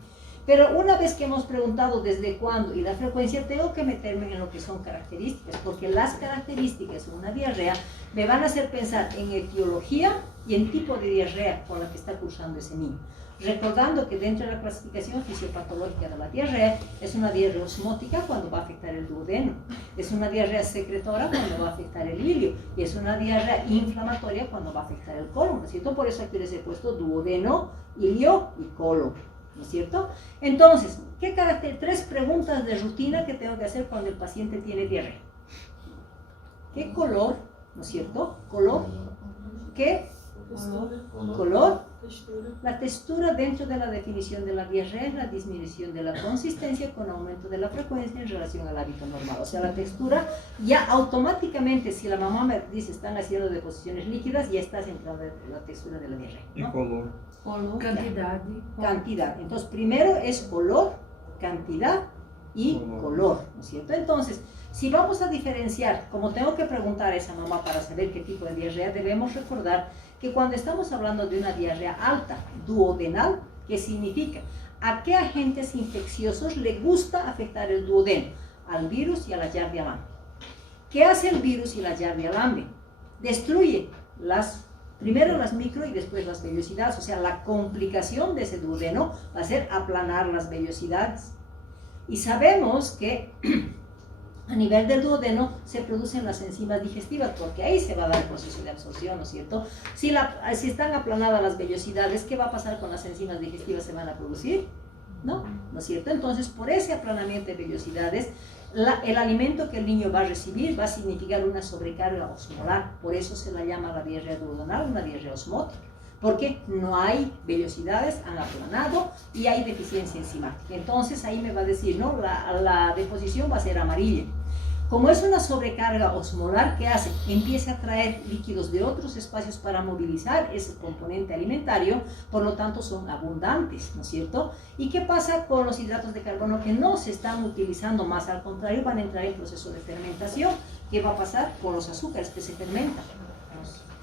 Pero una vez que hemos preguntado desde cuándo y la frecuencia, tengo que meterme en lo que son características, porque las características de una diarrea me van a hacer pensar en etiología y en tipo de diarrea con la que está cursando ese niño. Recordando que dentro de la clasificación fisiopatológica de la diarrea, es una diarrea osmótica cuando va a afectar el duodeno, es una diarrea secretora cuando va a afectar el ilio, y es una diarrea inflamatoria cuando va a afectar el colon, ¿no es cierto? Por eso aquí les he puesto duodeno, ilio y colon, ¿no es cierto? Entonces, ¿qué carácter? 3 preguntas de rutina que tengo que hacer cuando el paciente tiene diarrea. ¿Qué color? ¿No es cierto? ¿Color? ¿Qué? Color. La textura dentro de la definición de la diarrea es la disminución de la consistencia con aumento de la frecuencia en relación al hábito normal. O sea, la textura ya automáticamente, si la mamá me dice están haciendo deposiciones líquidas, ya está entrando en la textura de la diarrea, ¿no? Y color. Color, cantidad. Cantidad. Entonces, primero es color, cantidad y color, ¿no es cierto? Entonces, si vamos a diferenciar, como tengo que preguntar a esa mamá para saber qué tipo de diarrea, debemos recordar que cuando estamos hablando de una diarrea alta, duodenal, ¿qué significa? ¿A qué agentes infecciosos le gusta afectar el duodeno? Al virus y a la Yardia lambda. ¿Qué hace el virus y la Yardia lambda? Destruye primero las micro y después las vellosidades, o sea, la complicación de ese duodeno va a ser aplanar las vellosidades. Y sabemos que a nivel del duodeno se producen las enzimas digestivas, porque ahí se va a dar el proceso de absorción, ¿no es cierto? Si están aplanadas las vellosidades, ¿qué va a pasar con las enzimas digestivas? ¿Se van a producir? ¿No? ¿No es cierto? Entonces, por ese aplanamiento de vellosidades, el alimento que el niño va a recibir va a significar una sobrecarga osmolar. Por eso se la llama la diarrea duodenal una diarrea osmótica, porque no hay vellosidades, han aplanado y hay deficiencia enzimática. Entonces ahí me va a decir, no, la deposición va a ser amarilla. Como es una sobrecarga osmolar, ¿qué hace? Empieza a traer líquidos de otros espacios para movilizar ese componente alimentario, por lo tanto son abundantes, ¿no es cierto? ¿Y qué pasa con los hidratos de carbono que no se están utilizando más? Al contrario, van a entrar en proceso de fermentación. ¿Qué va a pasar con los azúcares que se fermentan?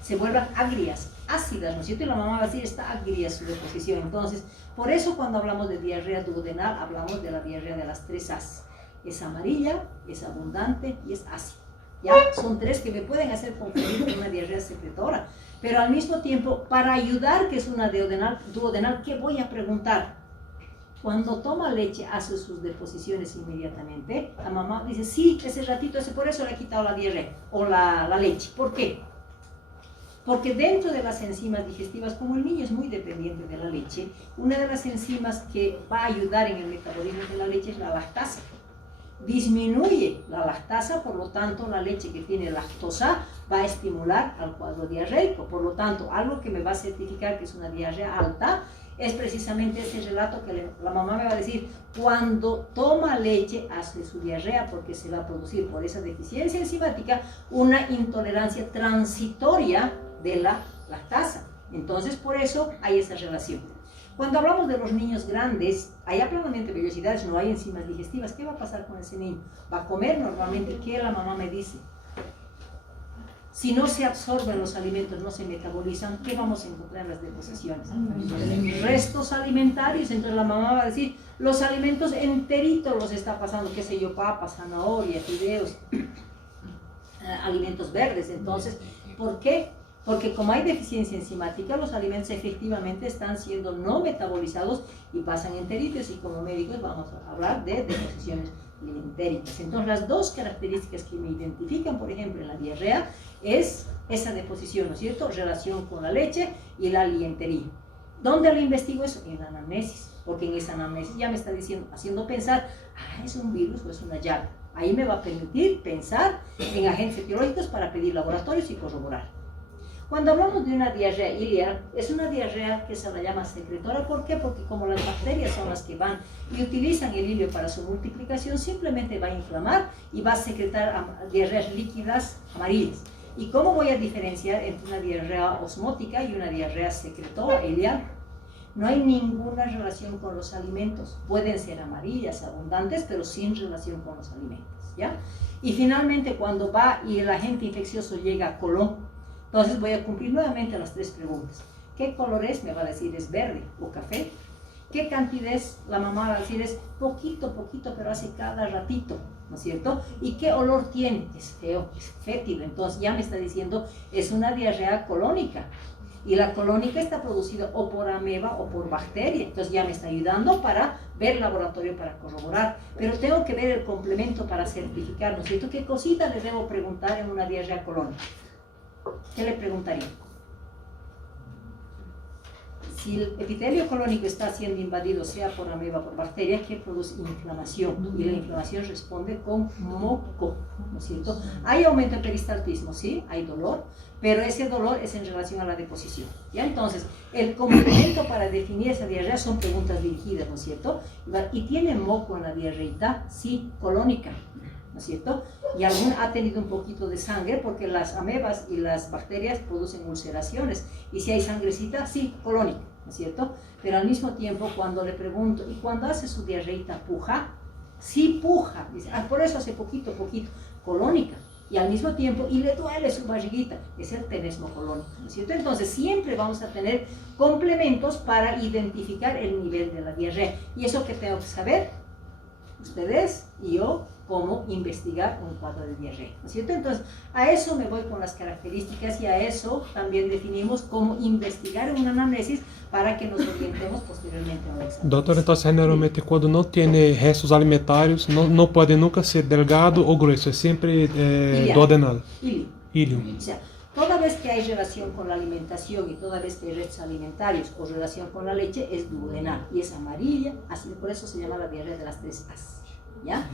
Se vuelvan agrias, ácidas, ¿no es cierto? Y la mamá va a decir, está agria su deposición. Entonces, por eso cuando hablamos de diarrea duodenal, hablamos de la diarrea de las 3 A's. Es amarilla, es abundante y es ácida. ¿Ya? Son 3 que me pueden hacer confundir con una diarrea secretora. Pero al mismo tiempo, para ayudar que es una duodenal, ¿qué voy a preguntar? Cuando toma leche, hace sus deposiciones inmediatamente. La mamá dice, sí, ese ratito, por eso le he quitado la diarrea o la leche. ¿Por qué? Porque dentro de las enzimas digestivas, como el niño es muy dependiente de la leche, una de las enzimas que va a ayudar en el metabolismo de la leche es la lactasa. Disminuye la lactasa, por lo tanto la leche que tiene lactosa va a estimular al cuadro diarreico. Por lo tanto, algo que me va a certificar que es una diarrea alta es precisamente ese relato que la mamá me va a decir: cuando toma leche hace su diarrea, porque se va a producir por esa deficiencia enzimática una intolerancia transitoria de la lactasa. Entonces, por eso hay esa relación. Cuando hablamos de los niños grandes, hay aplanamiento de vellosidades, no hay enzimas digestivas. ¿Qué va a pasar con ese niño? Va a comer normalmente. ¿Qué la mamá me dice? Si no se absorben los alimentos, no se metabolizan, ¿qué vamos a encontrar en las deposiciones? Restos alimentarios. Entonces la mamá va a decir, los alimentos enteritos los está pasando, qué sé yo, papas, zanahoria, fideos, alimentos verdes. Entonces, ¿por qué? Porque como hay deficiencia enzimática, los alimentos efectivamente están siendo no metabolizados y pasan enteritos, y como médicos vamos a hablar de deposiciones entéricas. Entonces, las dos características que me identifican, por ejemplo, en la diarrea, es esa deposición, ¿no es cierto?, relación con la leche y la lientería. ¿Dónde lo investigo eso? En la anamnesis, porque en esa anamnesis ya me está diciendo, haciendo pensar, ¿es un virus o es una llaga? Ahí me va a permitir pensar en agentes etiológicos para pedir laboratorios y corroborar. Cuando hablamos de una diarrea ileal, es una diarrea que se la llama secretora. ¿Por qué? Porque como las bacterias son las que van y utilizan el hilio para su multiplicación, simplemente va a inflamar y va a secretar diarreas líquidas amarillas. ¿Y cómo voy a diferenciar entre una diarrea osmótica y una diarrea secretora ileal? No hay ninguna relación con los alimentos. Pueden ser amarillas, abundantes, pero sin relación con los alimentos, ¿ya? Y finalmente, cuando va y el agente infeccioso llega a colon, entonces voy a cumplir nuevamente las tres preguntas. ¿Qué color es? Me va a decir es verde o café. ¿Qué cantidad es? La mamá va a decir es poquito, pero hace cada ratito, ¿no es cierto? ¿Y qué olor tiene? Es feo, es fétido. Entonces ya me está diciendo es una diarrea colónica. Y la colónica está producida o por ameba o por bacteria. Entonces ya me está ayudando para ver el laboratorio para corroborar. Pero tengo que ver el complemento para certificar, ¿no es cierto? ¿Qué cosita les debo preguntar en una diarrea colónica? ¿Qué le preguntaría? Si el epitelio colónico está siendo invadido, sea por ameba o por bacteria, ¿qué produce? Inflamación. Y la inflamación responde con moco, ¿no es cierto? Hay aumento de peristaltismo, sí, hay dolor, pero ese dolor es en relación a la deposición, ¿ya? Entonces, el complemento para definir esa diarrea son preguntas dirigidas, ¿no es cierto? ¿Y tiene moco en la diarreita? Sí, colónica, ¿no es cierto? Y algún ha tenido un poquito de sangre, porque las amebas y las bacterias producen ulceraciones, y si hay sangrecita, sí, colónica, ¿no es cierto? Pero al mismo tiempo, cuando le pregunto, ¿y cuando hace su diarreita puja? Sí puja, dice, por eso hace poquito, colónica, y al mismo tiempo, y le duele su barriguita, es el tenesmo colónico, ¿no es cierto? Entonces siempre vamos a tener complementos para identificar el nivel de la diarrea, y eso que tengo que saber, ustedes y yo, cómo investigar un cuadro de diarrea, ¿no es cierto? Entonces, a eso me voy con las características, y a eso también definimos cómo investigar una anamnesis para que nos orientemos posteriormente a un examen. Doutora, então generalmente quando não tem restos alimentários, não pode nunca ser delgado ou grueso, é sempre duodenal. Ilio. O sea, toda vez que hay relación con la alimentación y toda vez que hay restos alimentarios o relación con la leche, es duodenal y es amarilla, así, por eso se llama la diarrea de las 3 A's, ¿ya?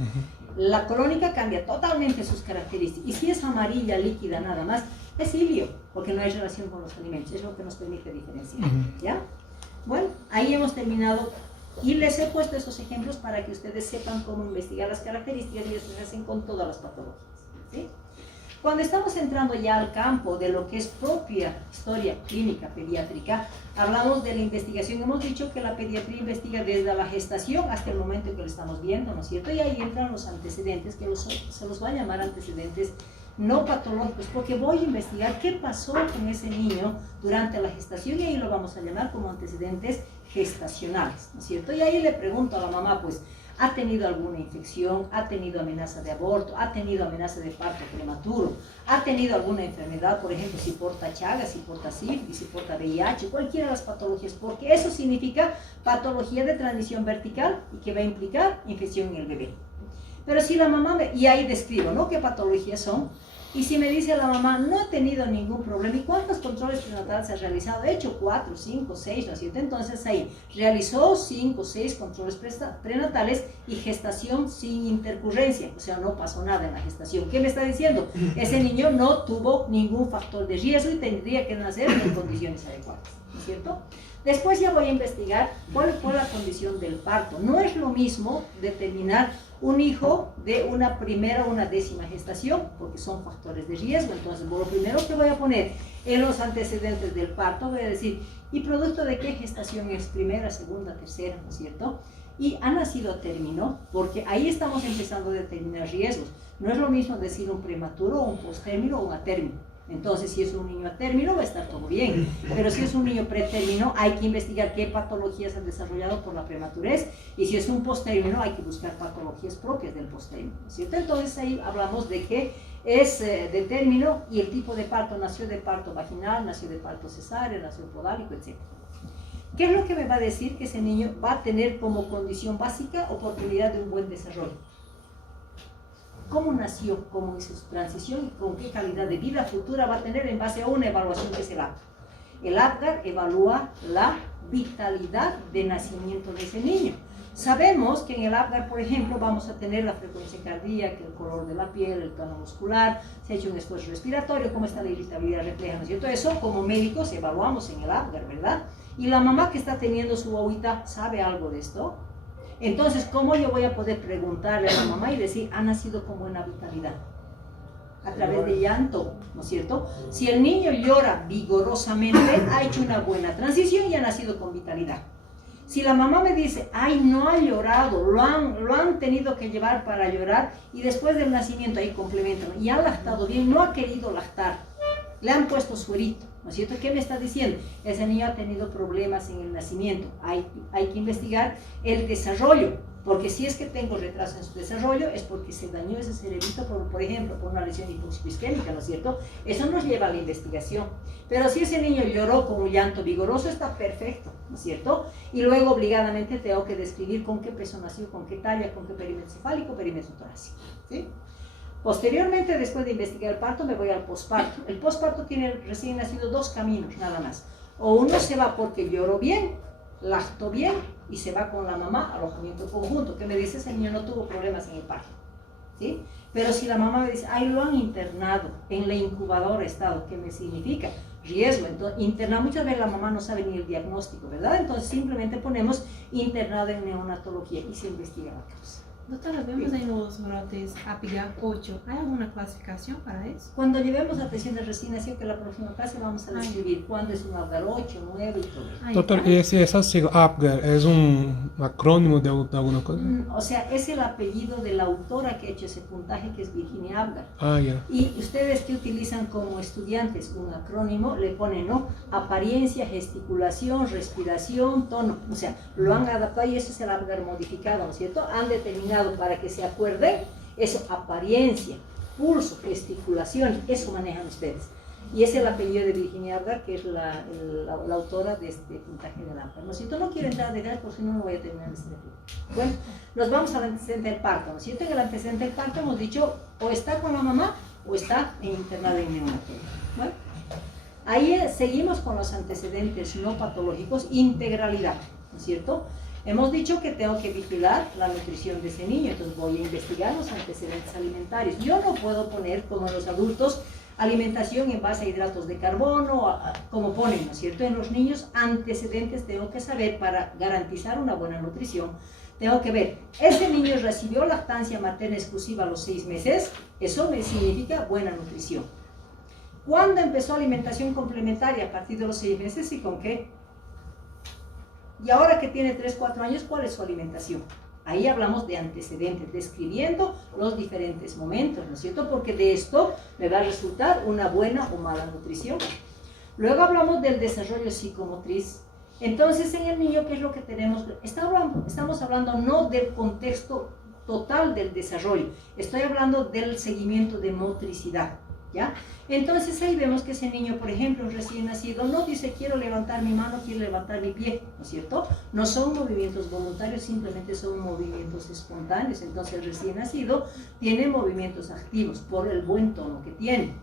La colónica cambia totalmente sus características, y si es amarilla líquida nada más, es ilio, porque no hay relación con los alimentos, es lo que nos permite diferenciar, ¿ya? Bueno, ahí hemos terminado, y les he puesto esos ejemplos para que ustedes sepan cómo investigar las características, y eso se hacen con todas las patologías, ¿sí? Cuando estamos entrando ya al campo de lo que es propia historia clínica pediátrica, hablamos de la investigación. Hemos dicho que la pediatría investiga desde la gestación hasta el momento en que lo estamos viendo, ¿no es cierto? Y ahí entran los antecedentes, que se los va a llamar antecedentes no patológicos, porque voy a investigar qué pasó con ese niño durante la gestación, y ahí lo vamos a llamar como antecedentes gestacionales, ¿no es cierto? Y ahí le pregunto a la mamá, pues, ¿ha tenido alguna infección? ¿Ha tenido amenaza de aborto? ¿Ha tenido amenaza de parto prematuro? ¿Ha tenido alguna enfermedad? Por ejemplo, si porta Chagas, si porta sífilis, si porta VIH, cualquiera de las patologías, porque eso significa patología de transmisión vertical y que va a implicar infección en el bebé. Pero si la mamá y ahí describo, ¿no?, qué patologías son, Y si me dice la mamá, no he tenido ningún problema, ¿y cuántos controles prenatales ha realizado? He hecho 4, 5, 6, ¿no es cierto? Entonces ahí, realizó 5, 6 controles prenatales y gestación sin intercurrencia, o sea, no pasó nada en la gestación. ¿Qué me está diciendo? Ese niño no tuvo ningún factor de riesgo y tendría que nacer en condiciones adecuadas, ¿no es cierto? Después ya voy a investigar cuál fue la condición del parto. No es lo mismo determinar un hijo de una primera o una décima gestación, porque son factores de riesgo. Entonces, lo primero que voy a poner en los antecedentes del parto, voy a decir, ¿y producto de qué gestación es? Primera, segunda, tercera, ¿no es cierto? Y ha nacido a término, porque ahí estamos empezando a determinar riesgos. No es lo mismo decir un prematuro, un postérmino o un a término. Entonces, si es un niño a término, va a estar todo bien. Pero si es un niño pretérmino, hay que investigar qué patologías han desarrollado por la prematurez. Y si es un postérmino, hay que buscar patologías propias del postérmino, ¿cierto? Entonces, ahí hablamos de que es de término y el tipo de parto. Nació de parto vaginal, nació de parto cesáreo, nació podálico, etc. ¿Qué es lo que me va a decir que ese niño va a tener como condición básica oportunidad de un buen desarrollo? ¿Cómo nació? ¿Cómo hizo su transición? ¿Y con qué calidad de vida futura va a tener en base a una evaluación que es el APGAR? El APGAR evalúa la vitalidad de nacimiento de ese niño. Sabemos que en el APGAR, por ejemplo, vamos a tener la frecuencia cardíaca, el color de la piel, el tono muscular, se ha hecho un esfuerzo respiratorio, cómo está la irritabilidad refleja, ¿no es cierto? Eso como médicos evaluamos en el APGAR, ¿verdad? Y la mamá que está teniendo su guaguita, ¿sabe algo de esto? Entonces, ¿cómo yo voy a poder preguntarle a la mamá y decir, ha nacido con buena vitalidad? A través de llanto, ¿no es cierto? Si el niño llora vigorosamente, ha hecho una buena transición y ha nacido con vitalidad. Si la mamá me dice, ay, no ha llorado, lo han tenido que llevar para llorar y después del nacimiento, ahí complementan, y ha lactado bien, no ha querido lactar, le han puesto suerito, ¿no es cierto? ¿Qué me está diciendo? Ese niño ha tenido problemas en el nacimiento. Hay que investigar el desarrollo, porque si es que tengo retraso en su desarrollo, es porque se dañó ese cerebrito, por ejemplo, por una lesión hipoxisquémica, ¿no es cierto? Eso nos lleva a la investigación. Pero si ese niño lloró con un llanto vigoroso, está perfecto, ¿no es cierto? Y luego, obligadamente, tengo que describir con qué peso nació, con qué talla, con qué perímetro cefálico, perímetro torácico, ¿sí? Posteriormente, después de investigar el parto, me voy al posparto. El posparto tiene recién nacido 2 caminos, nada más. O uno se va porque lloró bien, lactó bien, y se va con la mamá, alojamiento conjunto, que me dice, ese niño no tuvo problemas en el parto, ¿sí? Pero si la mamá me dice, ay, lo han internado, en la incubadora estado, ¿qué me significa? Riesgo. Entonces, internado, muchas veces la mamá no sabe ni el diagnóstico, ¿verdad? Entonces, simplemente ponemos internado en neonatología y se investiga la causa. Doctora, vemos en los brotes APGAR 8, ¿hay alguna clasificación para eso? Cuando llevemos atención de recién nacido, que la próxima clase vamos a describir cuándo es un APGAR 8, 9 y todo. Doctor, esa sigla APGAR es un acrónimo de alguna cosa? O sea, es el apellido de la autora que ha hecho ese puntaje, que es Virginia APGAR. Ah, ya. Y ustedes que utilizan como estudiantes un acrónimo, le ponen, ¿no? Apariencia, gesticulación, respiración, tono. O sea, lo han adaptado y eso es el APGAR modificado, ¿no es cierto? Han determinado para que se acuerden, eso, apariencia, pulso, gesticulación, eso manejan ustedes. Y es el apellido de Virginia APGAR, que es la autora de este puntaje de APGAR, ¿no es cierto? No quiero entrar a detalles porque si no, no voy a terminar este tema. Bueno, nos vamos al antecedente del parto, ¿no es cierto? En el antecedente del parto hemos dicho, o está con la mamá, o está internado en neonatología. Bueno, ahí seguimos con los antecedentes no patológicos, integralidad, ¿no es cierto? Hemos dicho que tengo que vigilar la nutrición de ese niño, entonces voy a investigar los antecedentes alimentarios. Yo no puedo poner, como en los adultos, alimentación en base a hidratos de carbono, como ponen, ¿no es cierto? En los niños, antecedentes tengo que saber para garantizar una buena nutrición. Tengo que ver, ¿ese niño recibió lactancia materna exclusiva a los 6 meses? Eso me significa buena nutrición. ¿Cuándo empezó alimentación complementaria? A partir de los 6 meses, ¿y con qué? Y ahora que tiene 3, 4 años, ¿cuál es su alimentación? Ahí hablamos de antecedentes, describiendo los diferentes momentos, ¿no es cierto? Porque de esto me va a resultar una buena o mala nutrición. Luego hablamos del desarrollo psicomotriz. Entonces, en el niño, ¿qué es lo que tenemos? Estamos hablando no del contexto total del desarrollo, estoy hablando del seguimiento de motricidad. ¿ya? Entonces ahí vemos que ese niño, por ejemplo, recién nacido, no dice quiero levantar mi mano, quiero levantar mi pie, ¿no es cierto? No son movimientos voluntarios, simplemente son movimientos espontáneos. Entonces el recién nacido tiene movimientos activos por el buen tono que tiene.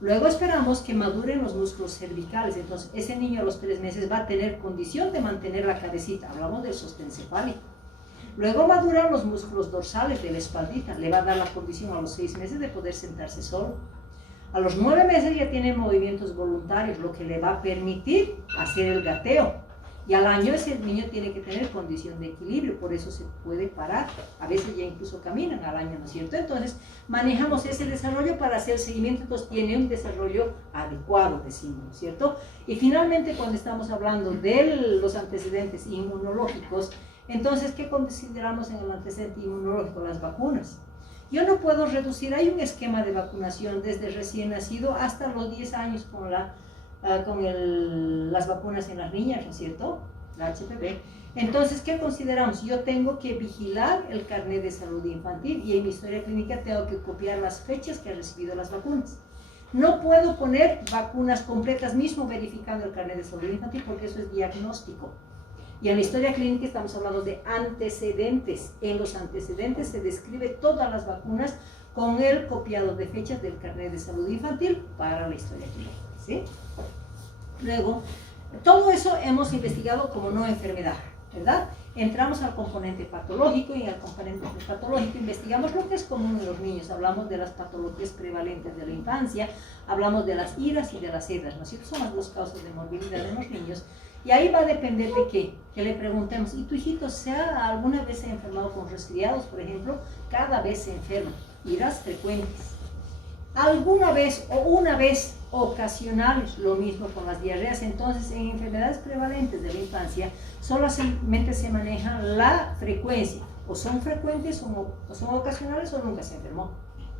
Luego esperamos que maduren los músculos cervicales. Entonces ese niño a los 3 meses va a tener condición de mantener la cabecita. Hablamos del sostén cefálico. Luego maduran los músculos dorsales de la espaldita. Le va a dar la condición a los 6 meses de poder sentarse solo. A los 9 meses ya tiene movimientos voluntarios, lo que le va a permitir hacer el gateo. Y al año ese niño tiene que tener condición de equilibrio, por eso se puede parar. A veces ya incluso caminan al año, ¿no es cierto? Entonces manejamos ese desarrollo para hacer seguimiento, entonces tiene un desarrollo adecuado, decimos, ¿no es cierto? Y finalmente cuando estamos hablando de los antecedentes inmunológicos, entonces ¿qué consideramos en el antecedente inmunológico? Las vacunas. Yo no puedo reducir, hay un esquema de vacunación desde recién nacido hasta los 10 años con las vacunas en las niñas, ¿no es cierto? La HPV. Entonces, ¿qué consideramos? Yo tengo que vigilar el carnet de salud infantil y en mi historia clínica tengo que copiar las fechas que ha recibido las vacunas. No puedo poner vacunas completas mismo verificando el carnet de salud infantil porque eso es diagnóstico. Y en la historia clínica estamos hablando de antecedentes. En los antecedentes se describe todas las vacunas con el copiado de fechas del carnet de salud infantil para la historia clínica, ¿sí? Luego, todo eso hemos investigado como no enfermedad, ¿verdad? Entramos al componente patológico y en el componente patológico investigamos lo que es común en los niños. Hablamos de las patologías prevalentes de la infancia, hablamos de las iras y de las sedas, ¿no es cierto? Son las 2 causas de morbilidad en los niños. Y ahí va a depender de qué, que le preguntemos, ¿y tu hijito alguna vez se ha enfermado con resfriados, por ejemplo? Cada vez se enferma, iras frecuentes. Alguna vez o una vez ocasionales, lo mismo con las diarreas. Entonces, en enfermedades prevalentes de la infancia, solamente se maneja la frecuencia, o son frecuentes o son ocasionales o nunca se enfermó,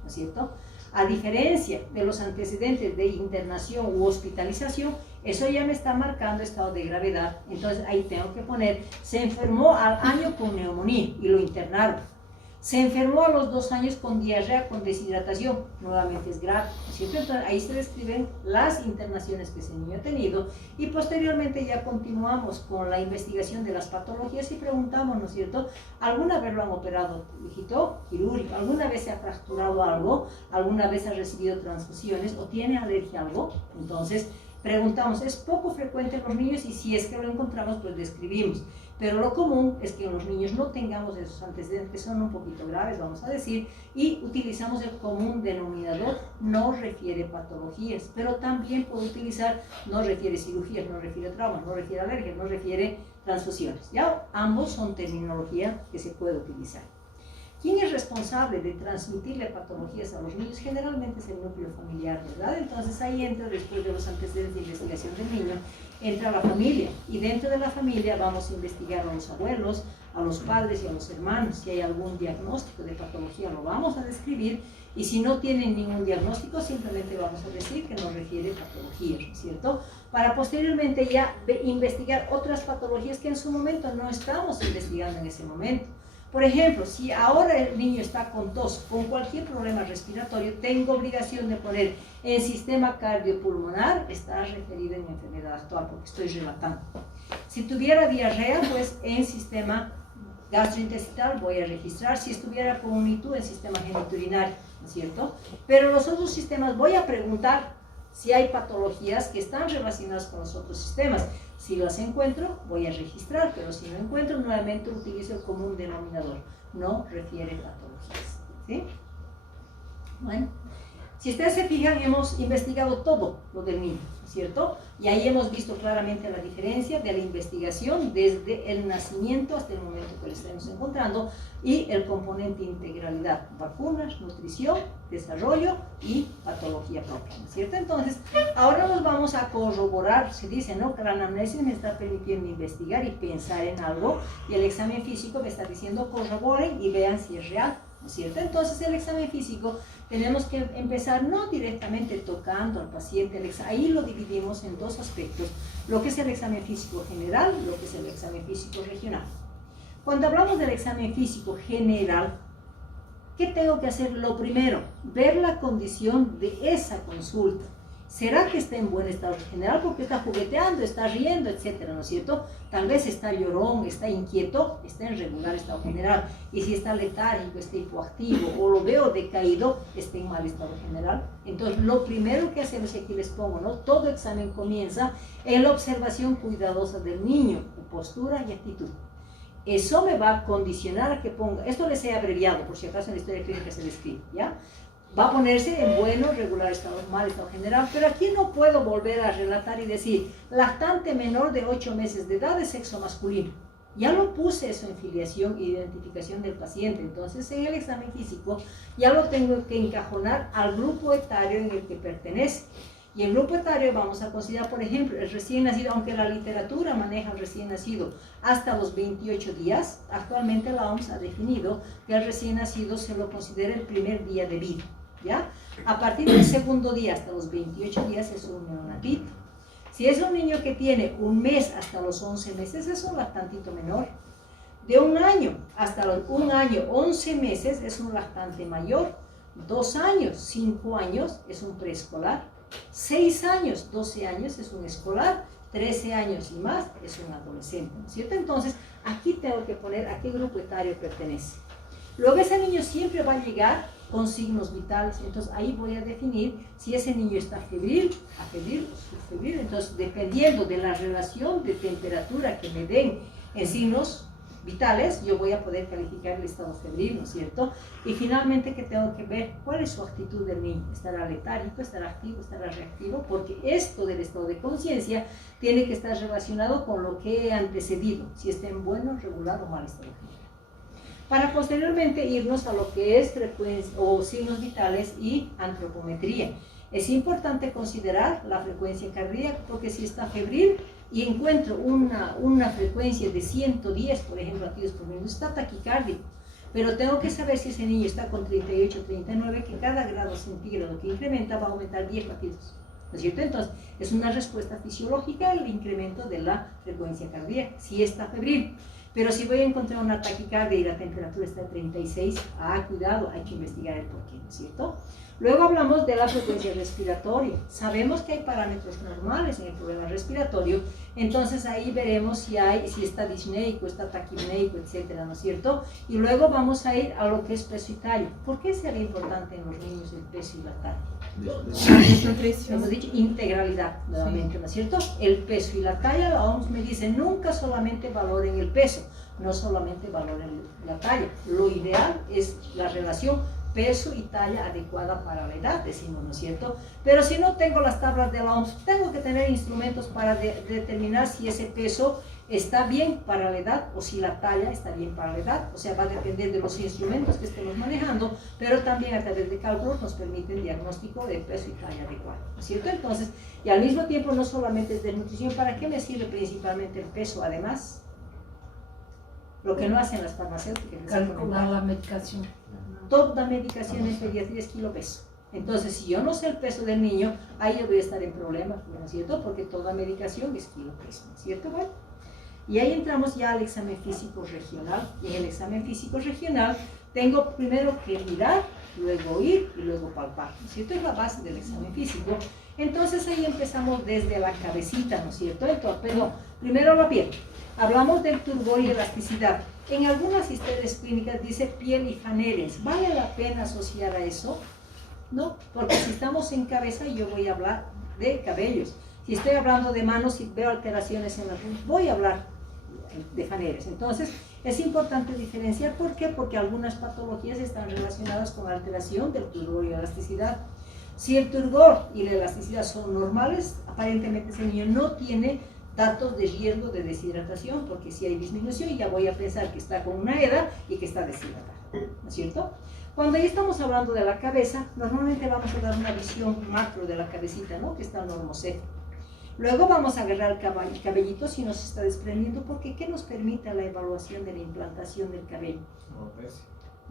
¿no es cierto? A diferencia de los antecedentes de internación u hospitalización, eso ya me está marcando estado de gravedad. Entonces ahí tengo que poner, se enfermó al año con neumonía y lo internaron. Se enfermó a los 2 años con diarrea, con deshidratación, nuevamente es grave, ¿no es cierto? Entonces ahí se describen las internaciones que ese niño ha tenido y posteriormente ya continuamos con la investigación de las patologías y preguntamos, ¿no es cierto? ¿Alguna vez lo han operado, hijito? Quirúrgico. ¿Alguna vez se ha fracturado algo? ¿Alguna vez ha recibido transfusiones o tiene alergia a algo? Entonces preguntamos, ¿es poco frecuente en los niños? Y si es que lo encontramos, pues describimos. Pero lo común es que en los niños no tengamos esos antecedentes que son un poquito graves, vamos a decir, y utilizamos el común denominador, no refiere patologías, pero también puede utilizar, no refiere cirugías, no refiere traumas, no refiere alergias, no refiere transfusiones. Ya ambos son terminología que se puede utilizar. ¿Quién es responsable de transmitirle patologías a los niños? Generalmente es el núcleo familiar, ¿verdad? Entonces ahí entra, después de los antecedentes de investigación del niño, entra la familia. Y dentro de la familia vamos a investigar a los abuelos, a los padres y a los hermanos. Si hay algún diagnóstico de patología, lo vamos a describir. Y si no tienen ningún diagnóstico, simplemente vamos a decir que nos refiere a patologías, ¿no es cierto? Para posteriormente ya investigar otras patologías que en su momento no estamos investigando en ese momento. Por ejemplo, si ahora el niño está con tos, con cualquier problema respiratorio, tengo obligación de poner en sistema cardiopulmonar, está referido en enfermedad actual, porque estoy relatando. Si tuviera diarrea, pues en sistema gastrointestinal voy a registrar. Si estuviera con un ITU, en sistema genitourinario, ¿no es cierto? Pero los otros sistemas voy a preguntar si hay patologías que están relacionadas con los otros sistemas. Si las encuentro, voy a registrar, pero si no encuentro, nuevamente utilizo el común denominador. No refiere patologías, ¿sí? Bueno, si ustedes se fijan, hemos investigado todo lo del niño, ¿cierto? Y ahí hemos visto claramente la diferencia de la investigación desde el nacimiento hasta el momento que le estamos encontrando y el componente integralidad, vacunas, nutrición, desarrollo y patología propia, ¿cierto? Entonces, ahora nos vamos a corroborar, se dice, ¿no? Que la anamnesis me está permitiendo investigar y pensar en algo y el examen físico me está diciendo corroboren y vean si es real, ¿no es cierto? Entonces, el examen físico tenemos que empezar no directamente tocando al paciente, ahí lo dividimos en 2 aspectos, lo que es el examen físico general y lo que es el examen físico regional. Cuando hablamos del examen físico general, ¿Qué tengo que hacer? Lo primero, ver la condición de esa consulta. ¿Será que está en buen estado general? Porque está jugueteando, está riendo, etcétera, ¿no es cierto? Tal vez está llorón, está inquieto, está en regular estado general. Y si está letárgico, está hipoactivo o lo veo decaído, está en mal estado general. Entonces, lo primero que hacemos, y aquí les pongo, ¿no? Todo examen comienza en la observación cuidadosa del niño, postura y actitud. Eso me va a condicionar a que ponga, esto les he abreviado, por si acaso en la historia clínica se le escribe, ¿ya? Va a ponerse en bueno, regular estado, mal estado general, pero aquí no puedo volver a relatar y decir, lactante menor de 8 meses de edad de sexo masculino. Ya lo puse eso en filiación e identificación del paciente, entonces en el examen físico ya lo tengo que encajonar al grupo etario en el que pertenece. Y el grupo etario vamos a considerar, por ejemplo, el recién nacido, aunque la literatura maneja el recién nacido hasta los 28 días, actualmente la OMS ha definido que el recién nacido se lo considera el primer día de vida, ¿ya? A partir del segundo día hasta los 28 días es un neonatito. Si es un niño que tiene un mes hasta los 11 meses, es un lactantito menor. De un año hasta los 1 año, 11 meses es un lactante mayor. 2 años, 5 años es un preescolar. 6 años, 12 años es un escolar, 13 años y más es un adolescente, ¿no es cierto? Entonces, aquí tengo que poner a qué grupo etario pertenece. Luego ese niño siempre va a llegar con signos vitales, entonces ahí voy a definir si ese niño está febril, afebril o subfebril. Entonces, dependiendo de la relación de temperatura que me den en signos vitales, yo voy a poder calificar el estado febril, ¿no es cierto? Y finalmente, ¿qué tengo que ver? ¿Cuál es su actitud del niño? ¿Estará letárgico? ¿Estará activo? ¿Estará reactivo? Porque esto del estado de conciencia tiene que estar relacionado con lo que he antecedido, si está en bueno, regular o mal estado general. Para posteriormente irnos a lo que es frecuencia o signos vitales y antropometría. Es importante considerar la frecuencia cardíaca, porque si está febril y encuentro una frecuencia de 110, por ejemplo, latidos por minuto, está taquicárdico. Pero tengo que saber si ese niño está con 38, 39, que cada grado centígrado que incrementa va a aumentar 10 latidos, ¿no es cierto? Entonces, es una respuesta fisiológica al incremento de la frecuencia cardíaca, si está febril. Pero si voy a encontrar una taquicardia y la temperatura está a 36, cuidado, hay que investigar el porqué, ¿no es cierto? Luego hablamos de la frecuencia respiratoria. Sabemos que hay parámetros normales en el problema respiratorio, entonces ahí veremos si está disneico, está taquipneico, etcétera, ¿no es cierto? Y luego vamos a ir a lo que es peso y talla. ¿Por qué sería importante en los niños el peso y la talla? Hemos dicho integralidad, nuevamente, ¿no es cierto? El peso y la talla, la OMS me dice, nunca solamente valoren el peso, no solamente valoren la talla. Lo ideal es la relación peso y talla adecuada para la edad, decimos, ¿no es cierto? Pero si no tengo las tablas de la OMS, tengo que tener instrumentos para determinar si ese peso está bien para la edad o si la talla está bien para la edad. O sea, va a depender de los instrumentos que estemos manejando, pero también a través de cálculos nos permiten diagnóstico de peso y talla adecuado, ¿no es cierto? Entonces, y al mismo tiempo no solamente es de nutrición. ¿Para qué me sirve principalmente el peso? Además, lo que no hacen las farmacéuticas, calcular la medicación. Toda medicación en pediatría es kilopeso. Entonces, si yo no sé el peso del niño, ahí yo voy a estar en problemas, ¿no es cierto? Porque toda medicación es kilopeso, ¿no es cierto? Bueno, y ahí entramos ya al examen físico regional. Y en el examen físico regional tengo primero que mirar, luego oír y luego palpar, ¿no es cierto? Es la base del examen físico. Entonces ahí empezamos desde la cabecita, ¿no es cierto? Entonces, pero primero la piel. Hablamos del turgor y elasticidad. En algunas historias clínicas dice piel y faneres. ¿Vale la pena asociar a eso? No, porque si estamos en cabeza yo voy a hablar de cabellos. Si estoy hablando de manos y veo alteraciones en las manos, voy a hablar de faneres. Entonces, es importante diferenciar. ¿Por qué? Porque algunas patologías están relacionadas con alteración del turgor y la elasticidad. Si el turgor y la elasticidad son normales, aparentemente ese niño no tiene datos de riesgo de deshidratación, porque si hay disminución ya voy a pensar que está con una EDA y que está deshidratado, ¿no es cierto? Cuando ya estamos hablando de la cabeza, normalmente vamos a dar una visión macro de la cabecita, ¿no? Que está normocéfalo. Luego vamos a agarrar el cabellito si nos está desprendiendo, porque ¿qué nos permite la evaluación de la implantación del cabello?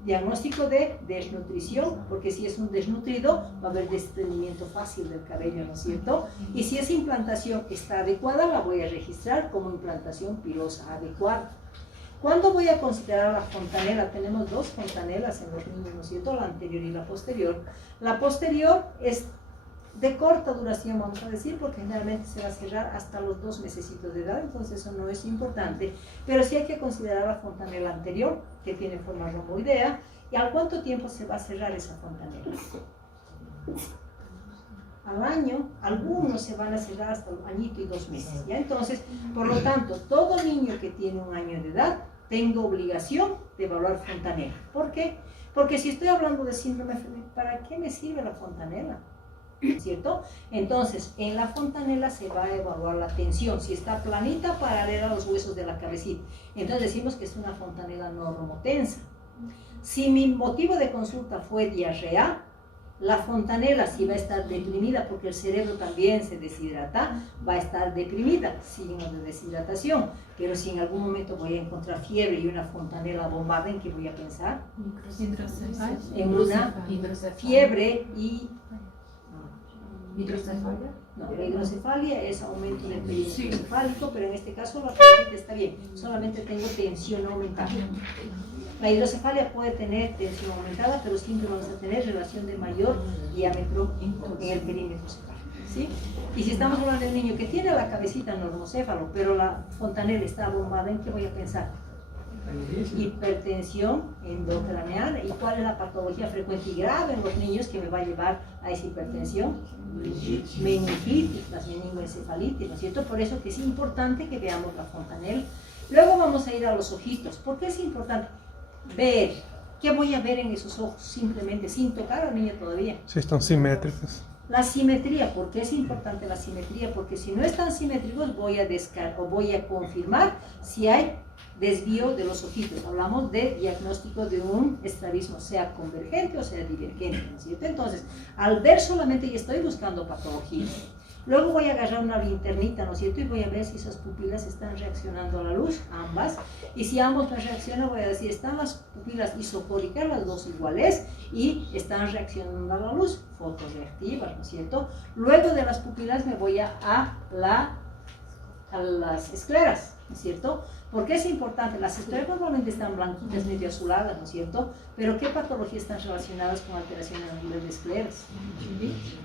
Diagnóstico de desnutrición, porque si es un desnutrido va a haber desprendimiento fácil del cabello, ¿no es cierto? Y si esa implantación está adecuada, la voy a registrar como implantación pilosa adecuada. ¿Cuándo voy a considerar la fontanela? Tenemos dos fontanelas en los niños, ¿no es cierto? La anterior y la posterior. La posterior es de corta duración, vamos a decir, porque generalmente se va a cerrar hasta los 2 mesecitos de edad, entonces eso no es importante, pero sí hay que considerar la fontanela anterior, que tiene forma romboidea, y ¿al cuánto tiempo se va a cerrar esa fontanela? Al año, algunos se van a cerrar hasta un añito y 2 meses, ¿ya? Entonces, por lo tanto, todo niño que tiene 1 año de edad, tengo obligación de evaluar fontanela. ¿Por qué? Porque si estoy hablando de síndrome femenil, ¿para qué me sirve la fontanela? ¿Cierto? Entonces, en la fontanela se va a evaluar la tensión, si está planita, paralela a los huesos de la cabecita. Entonces decimos que es una fontanela normotensa. Si mi motivo de consulta fue diarrea, la fontanela sí va a estar deprimida porque el cerebro también se deshidrata, va a estar deprimida, signo de deshidratación. Pero si en algún momento voy a encontrar fiebre y una fontanela bombada, ¿en qué voy a pensar? En una fiebre y... ¿Hidrocefalia? No, la hidrocefalia es aumento del perímetro cefálico, pero en este caso la paciente está bien, solamente tengo tensión aumentada. La hidrocefalia puede tener tensión aumentada, pero siempre vamos a tener relación de mayor diámetro en el perímetro cefálico, ¿sí? Y si estamos hablando de un niño que tiene la cabecita normocéfalo, pero la fontanela está bombada, ¿en qué voy a pensar? Hipertensión endocraneal. ¿Y cuál es la patología frecuente y grave en los niños que me va a llevar a esa hipertensión? Meningitis, las meningoencefalitis, ¿no es cierto? Por eso que es importante que veamos la fontanela. Luego vamos a ir a los ojitos. ¿Por qué es importante? Ver. ¿Qué voy a ver en esos ojos? Simplemente, sin tocar al niño todavía. Si están simétricos. La simetría. ¿Por qué es importante la simetría? Porque si no están simétricos voy a confirmar si hay desvío de los ojitos. Hablamos de diagnóstico de un estrabismo, sea convergente o sea divergente, ¿no es cierto? Entonces, al ver solamente y estoy buscando patología. Luego voy a agarrar una linternita, ¿no es cierto? Y voy a ver si esas pupilas están reaccionando a la luz, ambas. Y si ambos no reaccionan, voy a decir, están las pupilas isocóricas, las dos iguales, y están reaccionando a la luz, fotorreactivas, ¿no es cierto? Luego de las pupilas me voy a las escleras, ¿no es cierto? ¿Por qué es importante? Las escleras normalmente están blanquitas, medio azuladas, ¿no es cierto? Pero ¿qué patologías están relacionadas con alteraciones en el nivel de escleras?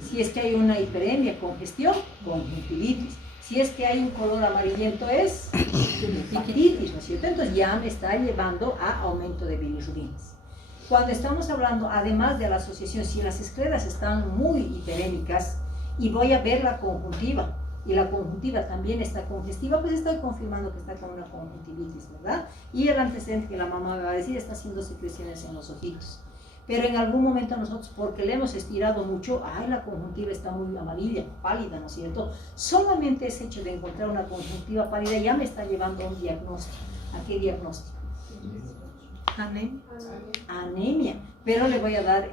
Si es que hay una hiperemia, congestión, conjuntivitis. Si es que hay un color amarillento, es hepatitis, ¿no es cierto? Entonces ya me está llevando a aumento de bilirrubinas. Cuando estamos hablando, además de la asociación, si las escleras están muy hiperémicas y voy a ver la conjuntiva, y la conjuntiva también está congestiva, pues estoy confirmando que está con una conjuntivitis, ¿verdad? Y el antecedente que la mamá me va a decir, está haciendo secreciones en los ojitos. Pero en algún momento nosotros, porque le hemos estirado mucho, ay, la conjuntiva está muy amarilla, pálida, ¿no es cierto? Solamente ese hecho de encontrar una conjuntiva pálida ya me está llevando a un diagnóstico. ¿A qué diagnóstico? Anemia. Anemia. Pero le voy a dar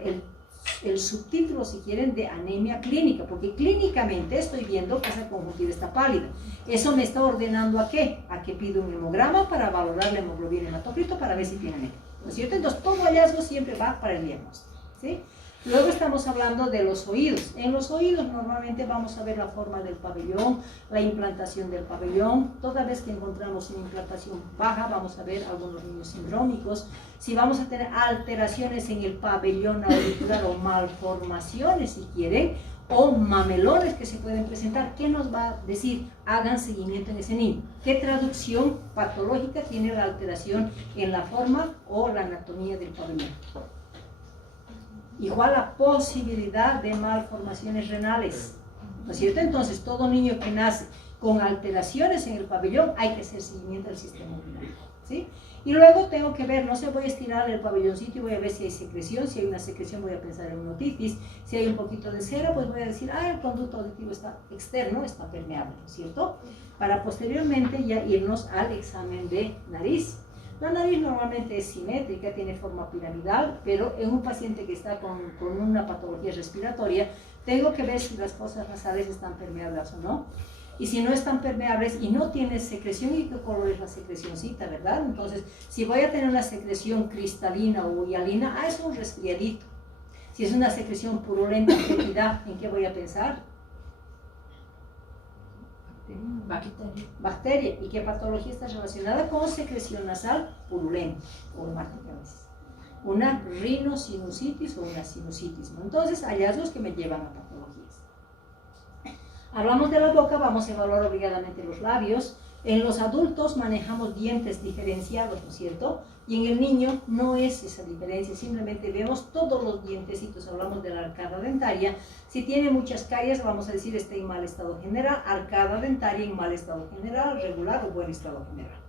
el subtítulo, si quieren, de anemia clínica, porque clínicamente estoy viendo que esa conjuntiva está pálida. Eso me está ordenando ¿a qué? A que pido un hemograma para valorar la hemoglobina hematocrito para ver si tiene anemia, ¿no es cierto? Entonces, todo hallazgo siempre va para el diagnóstico, ¿sí? Luego estamos hablando de los oídos. En los oídos normalmente vamos a ver la forma del pabellón, la implantación del pabellón. Toda vez que encontramos una implantación baja, vamos a ver algunos niños sindrómicos. Si vamos a tener alteraciones en el pabellón auricular o malformaciones, si quieren, o mamelones que se pueden presentar, ¿qué nos va a decir? Hagan seguimiento en ese niño. ¿Qué traducción patológica tiene la alteración en la forma o la anatomía del pabellón? Igual a posibilidad de malformaciones renales, ¿no es cierto? Entonces, todo niño que nace con alteraciones en el pabellón, hay que hacer seguimiento del sistema urinario, ¿sí? Y luego tengo que ver, no se voy a estirar el pabelloncito y voy a ver si hay secreción. Si hay una secreción voy a pensar en una otitis. Si hay un poquito de cera, pues voy a decir, el conducto auditivo está externo, está permeable, ¿no es cierto? Para posteriormente ya irnos al examen de nariz. La nariz normalmente es simétrica, tiene forma piramidal, pero en un paciente que está con una patología respiratoria, tengo que ver si las fosas nasales están permeables o no. Y si no están permeables y no tiene secreción, ¿y qué color es la secrecióncita, verdad? Entonces, si voy a tener una secreción cristalina o hialina, es un resfriadito. Si es una secreción purulenta, fétida, ¿en qué voy a pensar? Bacteria. ¿Y qué patología está relacionada con secreción nasal purulenta o hemática a veces? Una rinosinusitis o una sinusitis, ¿no? Entonces, hallazgos que me llevan a patologías. Hablamos de la boca, vamos a evaluar obligadamente los labios. En los adultos manejamos dientes diferenciados, ¿no es cierto? Y en el niño no es esa diferencia, simplemente vemos todos los dientecitos, hablamos de la arcada dentaria. Si tiene muchas caries, vamos a decir está en mal estado general, arcada dentaria en mal estado general, regular o buen estado general.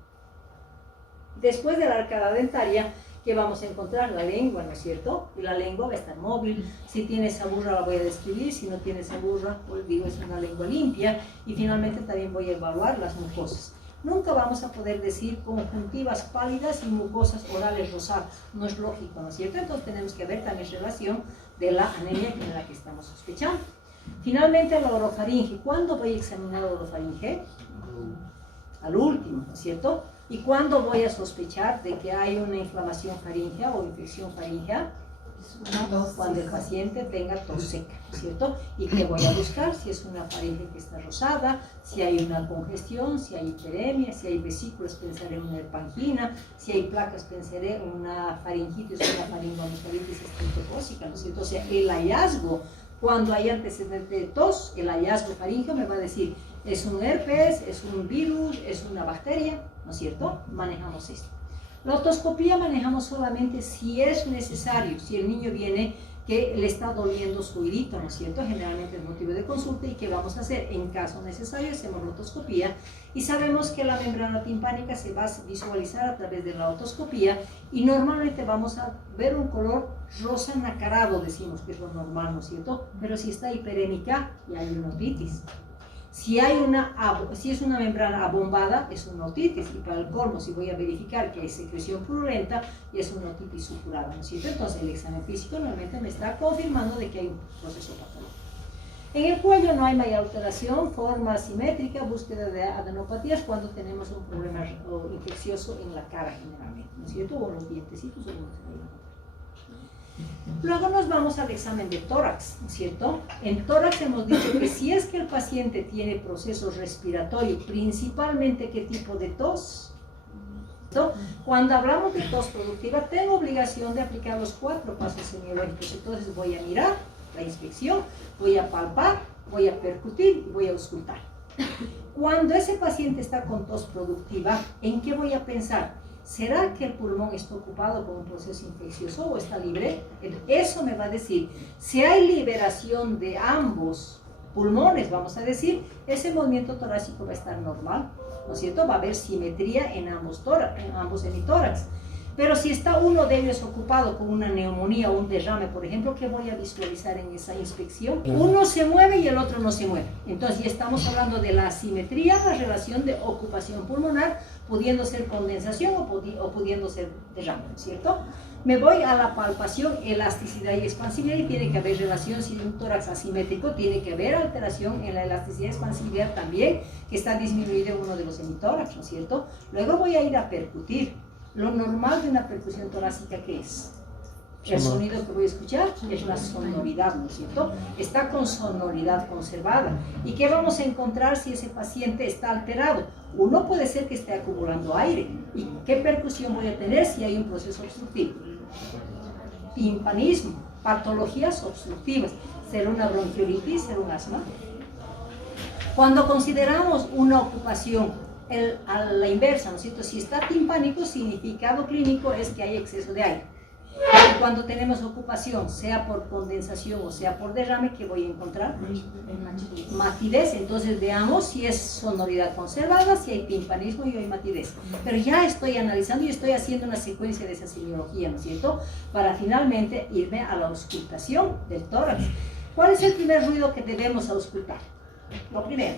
Después de la arcada dentaria, ¿qué vamos a encontrar? La lengua, ¿no es cierto? Y la lengua va a estar móvil. Si tiene saburra la voy a describir, si no tiene saburra, pues digo es una lengua limpia. Y finalmente también voy a evaluar las mucosas. Nunca vamos a poder decir conjuntivas pálidas y mucosas orales rosadas. No es lógico, ¿no es cierto? Entonces tenemos que ver también relación de la anemia en la que estamos sospechando. Finalmente la orofaringe. ¿Cuándo voy a examinar la orofaringe? Al último, ¿no es cierto? ¿Y cuándo voy a sospechar de que hay una inflamación faríngea o infección faríngea? Cuando el paciente tenga tos seca, ¿no es cierto? ¿Y qué voy a buscar? Si es una faringe que está rosada, si hay una congestión, si hay hiperemia, si hay vesículas, pensaré en una herpangina, si hay placas, pensaré en una faringitis o una faringoamigdalitis estreptocócica, ¿no es cierto? O sea, el hallazgo, cuando hay antecedente de tos, el hallazgo faríngeo me va a decir, es un herpes, es un virus, es una bacteria, ¿no es cierto? Manejamos esto. La otoscopía manejamos solamente si es necesario, si el niño viene que le está doliendo su oídito, ¿no es cierto? Generalmente es motivo de consulta. ¿Y qué vamos a hacer? En caso necesario hacemos la otoscopía y sabemos que la membrana timpánica se va a visualizar a través de la otoscopía y normalmente vamos a ver un color rosa nacarado, decimos que es lo normal, ¿no es cierto? Pero si está hiperémica y hay una otitis. Si es una membrana abombada, es una otitis, y para el colmo, si voy a verificar que hay secreción purulenta, y es una otitis supurada, ¿no es cierto? Entonces el examen físico normalmente me está confirmando de que hay un proceso patológico. En el cuello no hay mayor alteración, forma simétrica, búsqueda de adenopatías cuando tenemos un problema infeccioso en la cara generalmente, ¿no es cierto? O los dientecitos o los Luego nos vamos al examen de tórax, ¿no es cierto? En tórax hemos dicho que si es que el paciente tiene proceso respiratorio, principalmente ¿qué tipo de tos? ¿No? Cuando hablamos de tos productiva, tengo obligación de aplicar los 4 pasos semiológicos. Entonces voy a mirar la inspección, voy a palpar, voy a percutir y voy a auscultar. Cuando ese paciente está con tos productiva, ¿en qué voy a pensar? ¿Será que el pulmón está ocupado con un proceso infeccioso o está libre? Eso me va a decir, si hay liberación de ambos pulmones, vamos a decir, ese movimiento torácico va a estar normal, ¿no es cierto? Va a haber simetría en ambos hemitórax. Pero si está uno de ellos ocupado con una neumonía o un derrame, por ejemplo, ¿qué voy a visualizar en esa inspección? Uno se mueve y el otro no se mueve. Entonces ya estamos hablando de la asimetría, la relación de ocupación pulmonar, pudiendo ser condensación o pudiendo ser derrame, ¿cierto? Me voy a la palpación, elasticidad y expansividad, y tiene que haber relación. Si un tórax asimétrico, tiene que haber alteración en la elasticidad y expansividad también, que está disminuida en uno de los hemitórax, ¿no es cierto? Luego voy a ir a percutir. Lo normal de una percusión torácica, ¿qué es? El sonido que voy a escuchar es la sonoridad, ¿no es cierto? Está con sonoridad conservada. ¿Y qué vamos a encontrar si ese paciente está alterado? Uno puede ser que esté acumulando aire. ¿Y qué percusión voy a tener si hay un proceso obstructivo? Timpanismo, patologías obstructivas. ¿Será una bronquiolitis? ¿Será un asma? Cuando consideramos una ocupación a la inversa, ¿no es cierto? Si está timpánico, significado clínico es que hay exceso de aire. Y cuando tenemos ocupación, sea por condensación o sea por derrame, ¿qué voy a encontrar? Matidez. Entonces veamos si es sonoridad conservada, si hay timpanismo y hay matidez. Pero ya estoy analizando y estoy haciendo una secuencia de esa semiología, ¿no es cierto? Para finalmente irme a la auscultación del tórax. ¿Cuál es el primer ruido que debemos auscultar? Lo primero,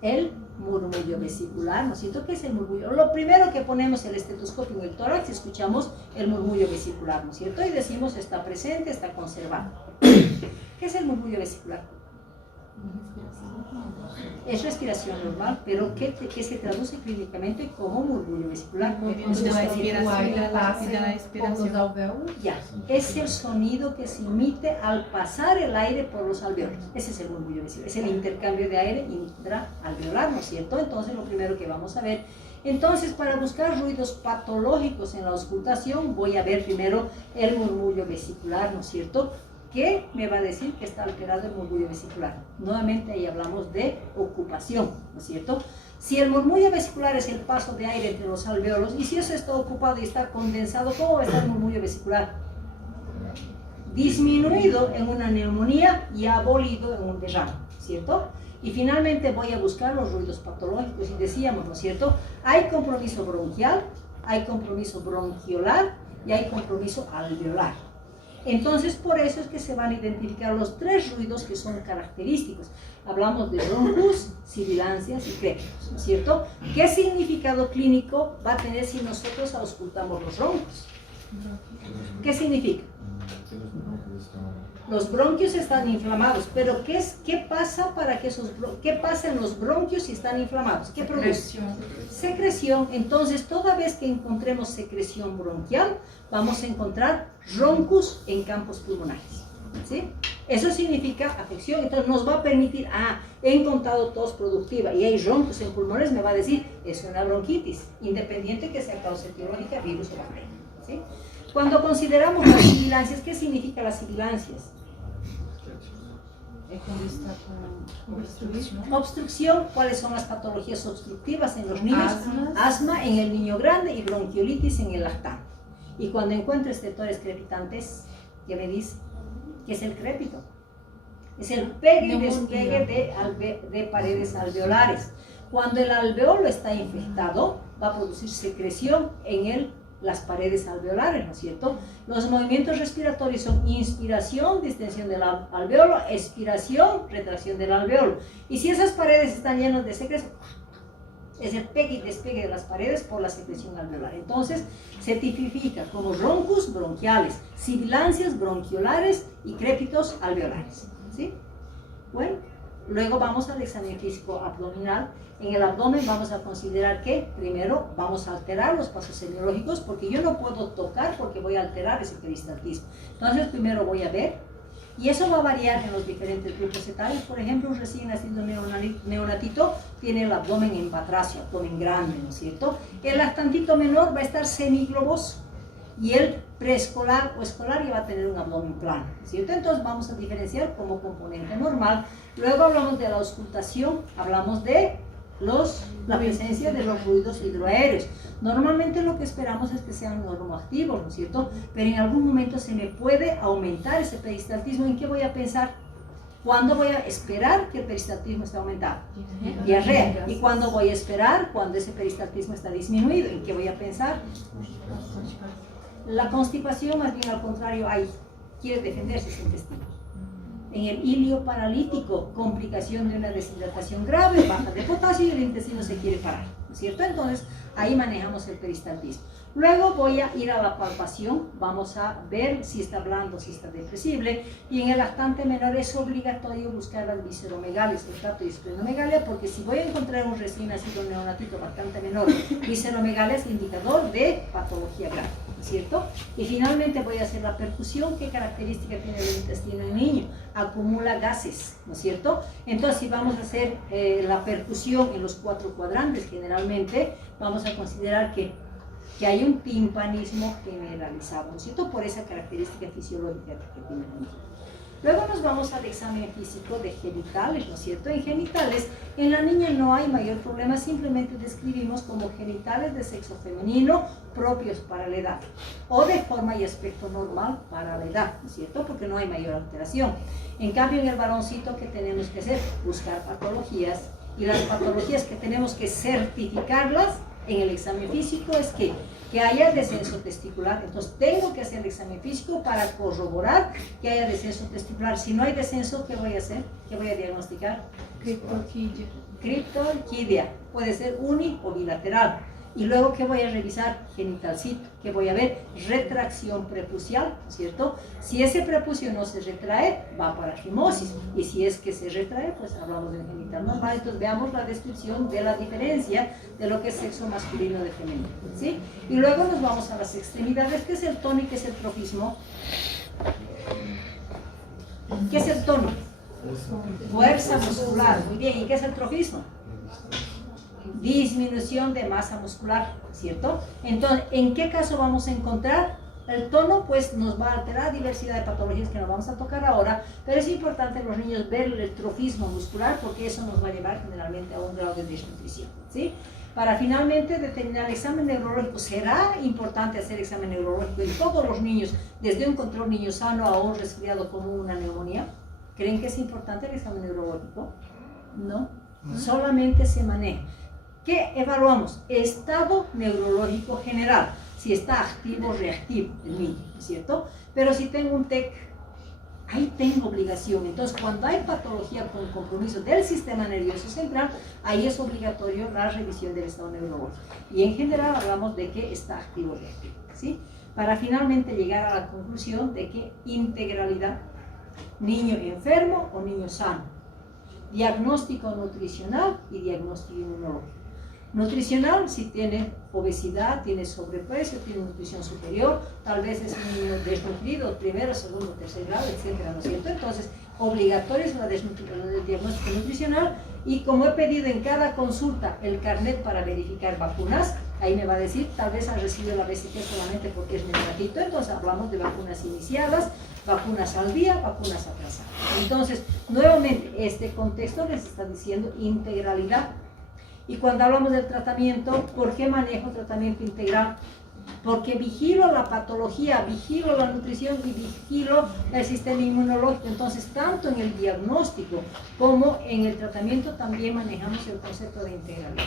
el murmullo vesicular, ¿no es cierto? ¿Qué es el murmullo? Lo primero que ponemos el estetoscopio en el tórax, escuchamos el murmullo vesicular, ¿no es cierto? Y decimos está presente, está conservado. ¿Qué es el murmullo vesicular? Es respiración normal, pero que se traduce clínicamente como murmullo vesicular. Eso Quando da o inspiração, ar passa da pelos expiração. alvéolos. Ya, es el sonido que se emite al pasar el aire por los alveolos. Ese es el murmullo vesicular, es el intercambio de aire intraalveolar, ¿no es cierto? Entonces, lo primero que vamos a ver. Entonces, para buscar ruidos patológicos en la auscultación, voy a ver primero el murmullo vesicular, ¿no es cierto? ¿Qué me va a decir que está alterado el murmullo vesicular? Nuevamente ahí hablamos de ocupación, ¿no es cierto? Si el murmullo vesicular es el paso de aire entre los alvéolos, y si eso está ocupado y está condensado, ¿cómo va a estar el murmullo vesicular? Disminuido en una neumonía y abolido en un derrame, ¿cierto? Y finalmente voy a buscar los ruidos patológicos, y decíamos, ¿no es cierto? Hay compromiso bronquial, hay compromiso bronquiolar y hay compromiso alveolar. Entonces, por eso es que se van a identificar los tres ruidos que son característicos. Hablamos de broncos, sibilancias y crépitos, ¿no es cierto? ¿Qué significado clínico va a tener si nosotros auscultamos los broncos? ¿Qué significa? Los bronquios están inflamados, pero ¿qué pasa para que qué pasa en los bronquios si están inflamados? ¿Qué produce? Secreción. Entonces, toda vez que encontremos secreción bronquial, vamos a encontrar roncus en campos pulmonares, ¿sí? Eso significa afección. Entonces, nos va a permitir, he encontrado tos productiva y hay roncos en pulmones, me va a decir, es una bronquitis, independiente que sea causa etiológica, virus o bacteria, ¿sí? Cuando consideramos las sibilancias, ¿qué significa las sibilancias? Quando está com obstrução. Obstrucción, ¿cuáles son las patologías obstructivas en los niños? Asma en el niño grande y bronquiolitis en el lactante. Y cuando encuentro estertores crepitantes, ¿qué me dice? ¿Qué es el crépito? Es el pegue y despegue de paredes alveolares. Cuando el alveolo está infectado, va a producir secreción en las paredes alveolares, ¿no es cierto? Los movimientos respiratorios son inspiración, distensión del alveolo, expiración, retracción del alveolo. Y si esas paredes están llenas de secreción, es el pegue y despegue de las paredes por la secreción alveolar. Entonces, se tipifica como roncus bronquiales, sibilancias bronquiolares y crépitos alveolares, ¿sí? Bueno, luego vamos al examen físico abdominal. En el abdomen vamos a considerar que primero vamos a alterar los pasos semiológicos, porque yo no puedo tocar porque voy a alterar ese peristaltismo. Entonces primero voy a ver, y eso va a variar en los diferentes grupos etarios. Por ejemplo, un recién nacido neonatito tiene el abdomen en patracio, abdomen grande, ¿no es cierto? El lactantito menor va a estar semigloboso, y el preescolar o escolar ya va a tener un abdomen plano, ¿cierto? Entonces vamos a diferenciar como componente normal. Luego hablamos de la auscultación, hablamos de la presencia de los ruidos hidroaéreos. Normalmente lo que esperamos es que sean normoactivos, ¿no es cierto? Pero en algún momento se me puede aumentar ese peristaltismo. ¿En qué voy a pensar? ¿Cuándo voy a esperar que el peristaltismo esté aumentado? Diarrea. ¿Y cuándo voy a esperar cuando ese peristaltismo está disminuido? ¿En qué voy a pensar? La constipación, más bien al contrario, quiere defenderse ese intestino. En el ilio paralítico, complicación de una deshidratación grave, baja de potasio y el intestino se quiere parar, ¿no es cierto? Entonces, ahí manejamos el peristaltismo. Luego voy a ir a la palpación, vamos a ver si está blando, si está depresible, y en el lactante menor es obligatorio buscar las visceromegalias, el trato de esplenomegalia, porque si voy a encontrar un recién nacido neonatito lactante menor, visceromegalia es indicador de patología grave, ¿no es cierto? Y finalmente voy a hacer la percusión. ¿Qué característica tiene el intestino del niño? Acumula gases, ¿no es cierto? Entonces, si vamos a hacer la percusión en los 4 cuadrantes, generalmente vamos a considerar que hay un timpanismo generalizado, ¿no es cierto? Por esa característica fisiológica que tiene el niño. Luego nos vamos al examen físico de genitales, ¿no es cierto? En genitales, en la niña no hay mayor problema, simplemente describimos como genitales de sexo femenino propios para la edad, o de forma y aspecto normal para la edad, ¿no es cierto? Porque no hay mayor alteración. En cambio, en el varoncito, ¿qué tenemos que hacer? Buscar patologías, y las patologías que tenemos que certificarlas en el examen físico es que haya descenso testicular. Entonces tengo que hacer el examen físico para corroborar que haya descenso testicular. Si no hay descenso, ¿qué voy a hacer? ¿Qué voy a diagnosticar? Criptorquidia. Criptorquidia. Puede ser uni o bilateral. Y luego, ¿qué voy a revisar? Genitalcito. ¿Qué voy a ver? Retracción prepucial, ¿cierto? Si ese prepucio no se retrae, va para fimosis. Y si es que se retrae, pues hablamos del genital normal. Entonces, veamos la descripción de la diferencia de lo que es sexo masculino de femenino, ¿sí? Y luego nos vamos a las extremidades. ¿Qué es el tono y qué es el trofismo? ¿Qué es el tono? Fuerza muscular. Muy bien. ¿Y qué es el trofismo? Disminución de masa muscular, ¿cierto? Entonces, ¿en qué caso vamos a encontrar? El tono, pues, nos va a alterar diversidad de patologías que no vamos a tocar ahora, pero es importante en los niños ver el trofismo muscular porque eso nos va a llevar generalmente a un grado de desnutrición, ¿sí? Para finalmente determinar el examen neurológico, ¿será importante hacer examen neurológico en todos los niños, desde un control niño sano a un resfriado como una neumonía? ¿Creen que es importante el examen neurológico? No, solamente se maneja. ¿Qué evaluamos? Estado neurológico general, si está activo o reactivo el niño, ¿cierto? Pero si tengo un TEC, ahí tengo obligación. Entonces, cuando hay patología con compromiso del sistema nervioso central, ahí es obligatorio la revisión del estado neurológico. Y en general hablamos de que está activo o reactivo, ¿sí? Para finalmente llegar a la conclusión de que integralidad, niño enfermo o niño sano, diagnóstico nutricional y diagnóstico inmunológico. Nutricional, si tiene obesidad, tiene sobrepeso, tiene nutrición superior, tal vez es un niño desnutrido, primero, segundo, tercer grado, etcétera, ¿no es cierto? Entonces, obligatorio es el diagnóstico nutricional y como he pedido en cada consulta el carnet para verificar vacunas, ahí me va a decir, tal vez ha recibido la BCG solamente porque es neonatito, entonces hablamos de vacunas iniciadas, vacunas al día, vacunas atrasadas. Entonces, nuevamente, este contexto les está diciendo integralidad. Y cuando hablamos del tratamiento, ¿por qué manejo tratamiento integral? Porque vigilo la patología, vigilo la nutrición y vigilo el sistema inmunológico. Entonces, tanto en el diagnóstico como en el tratamiento también manejamos el concepto de integralidad.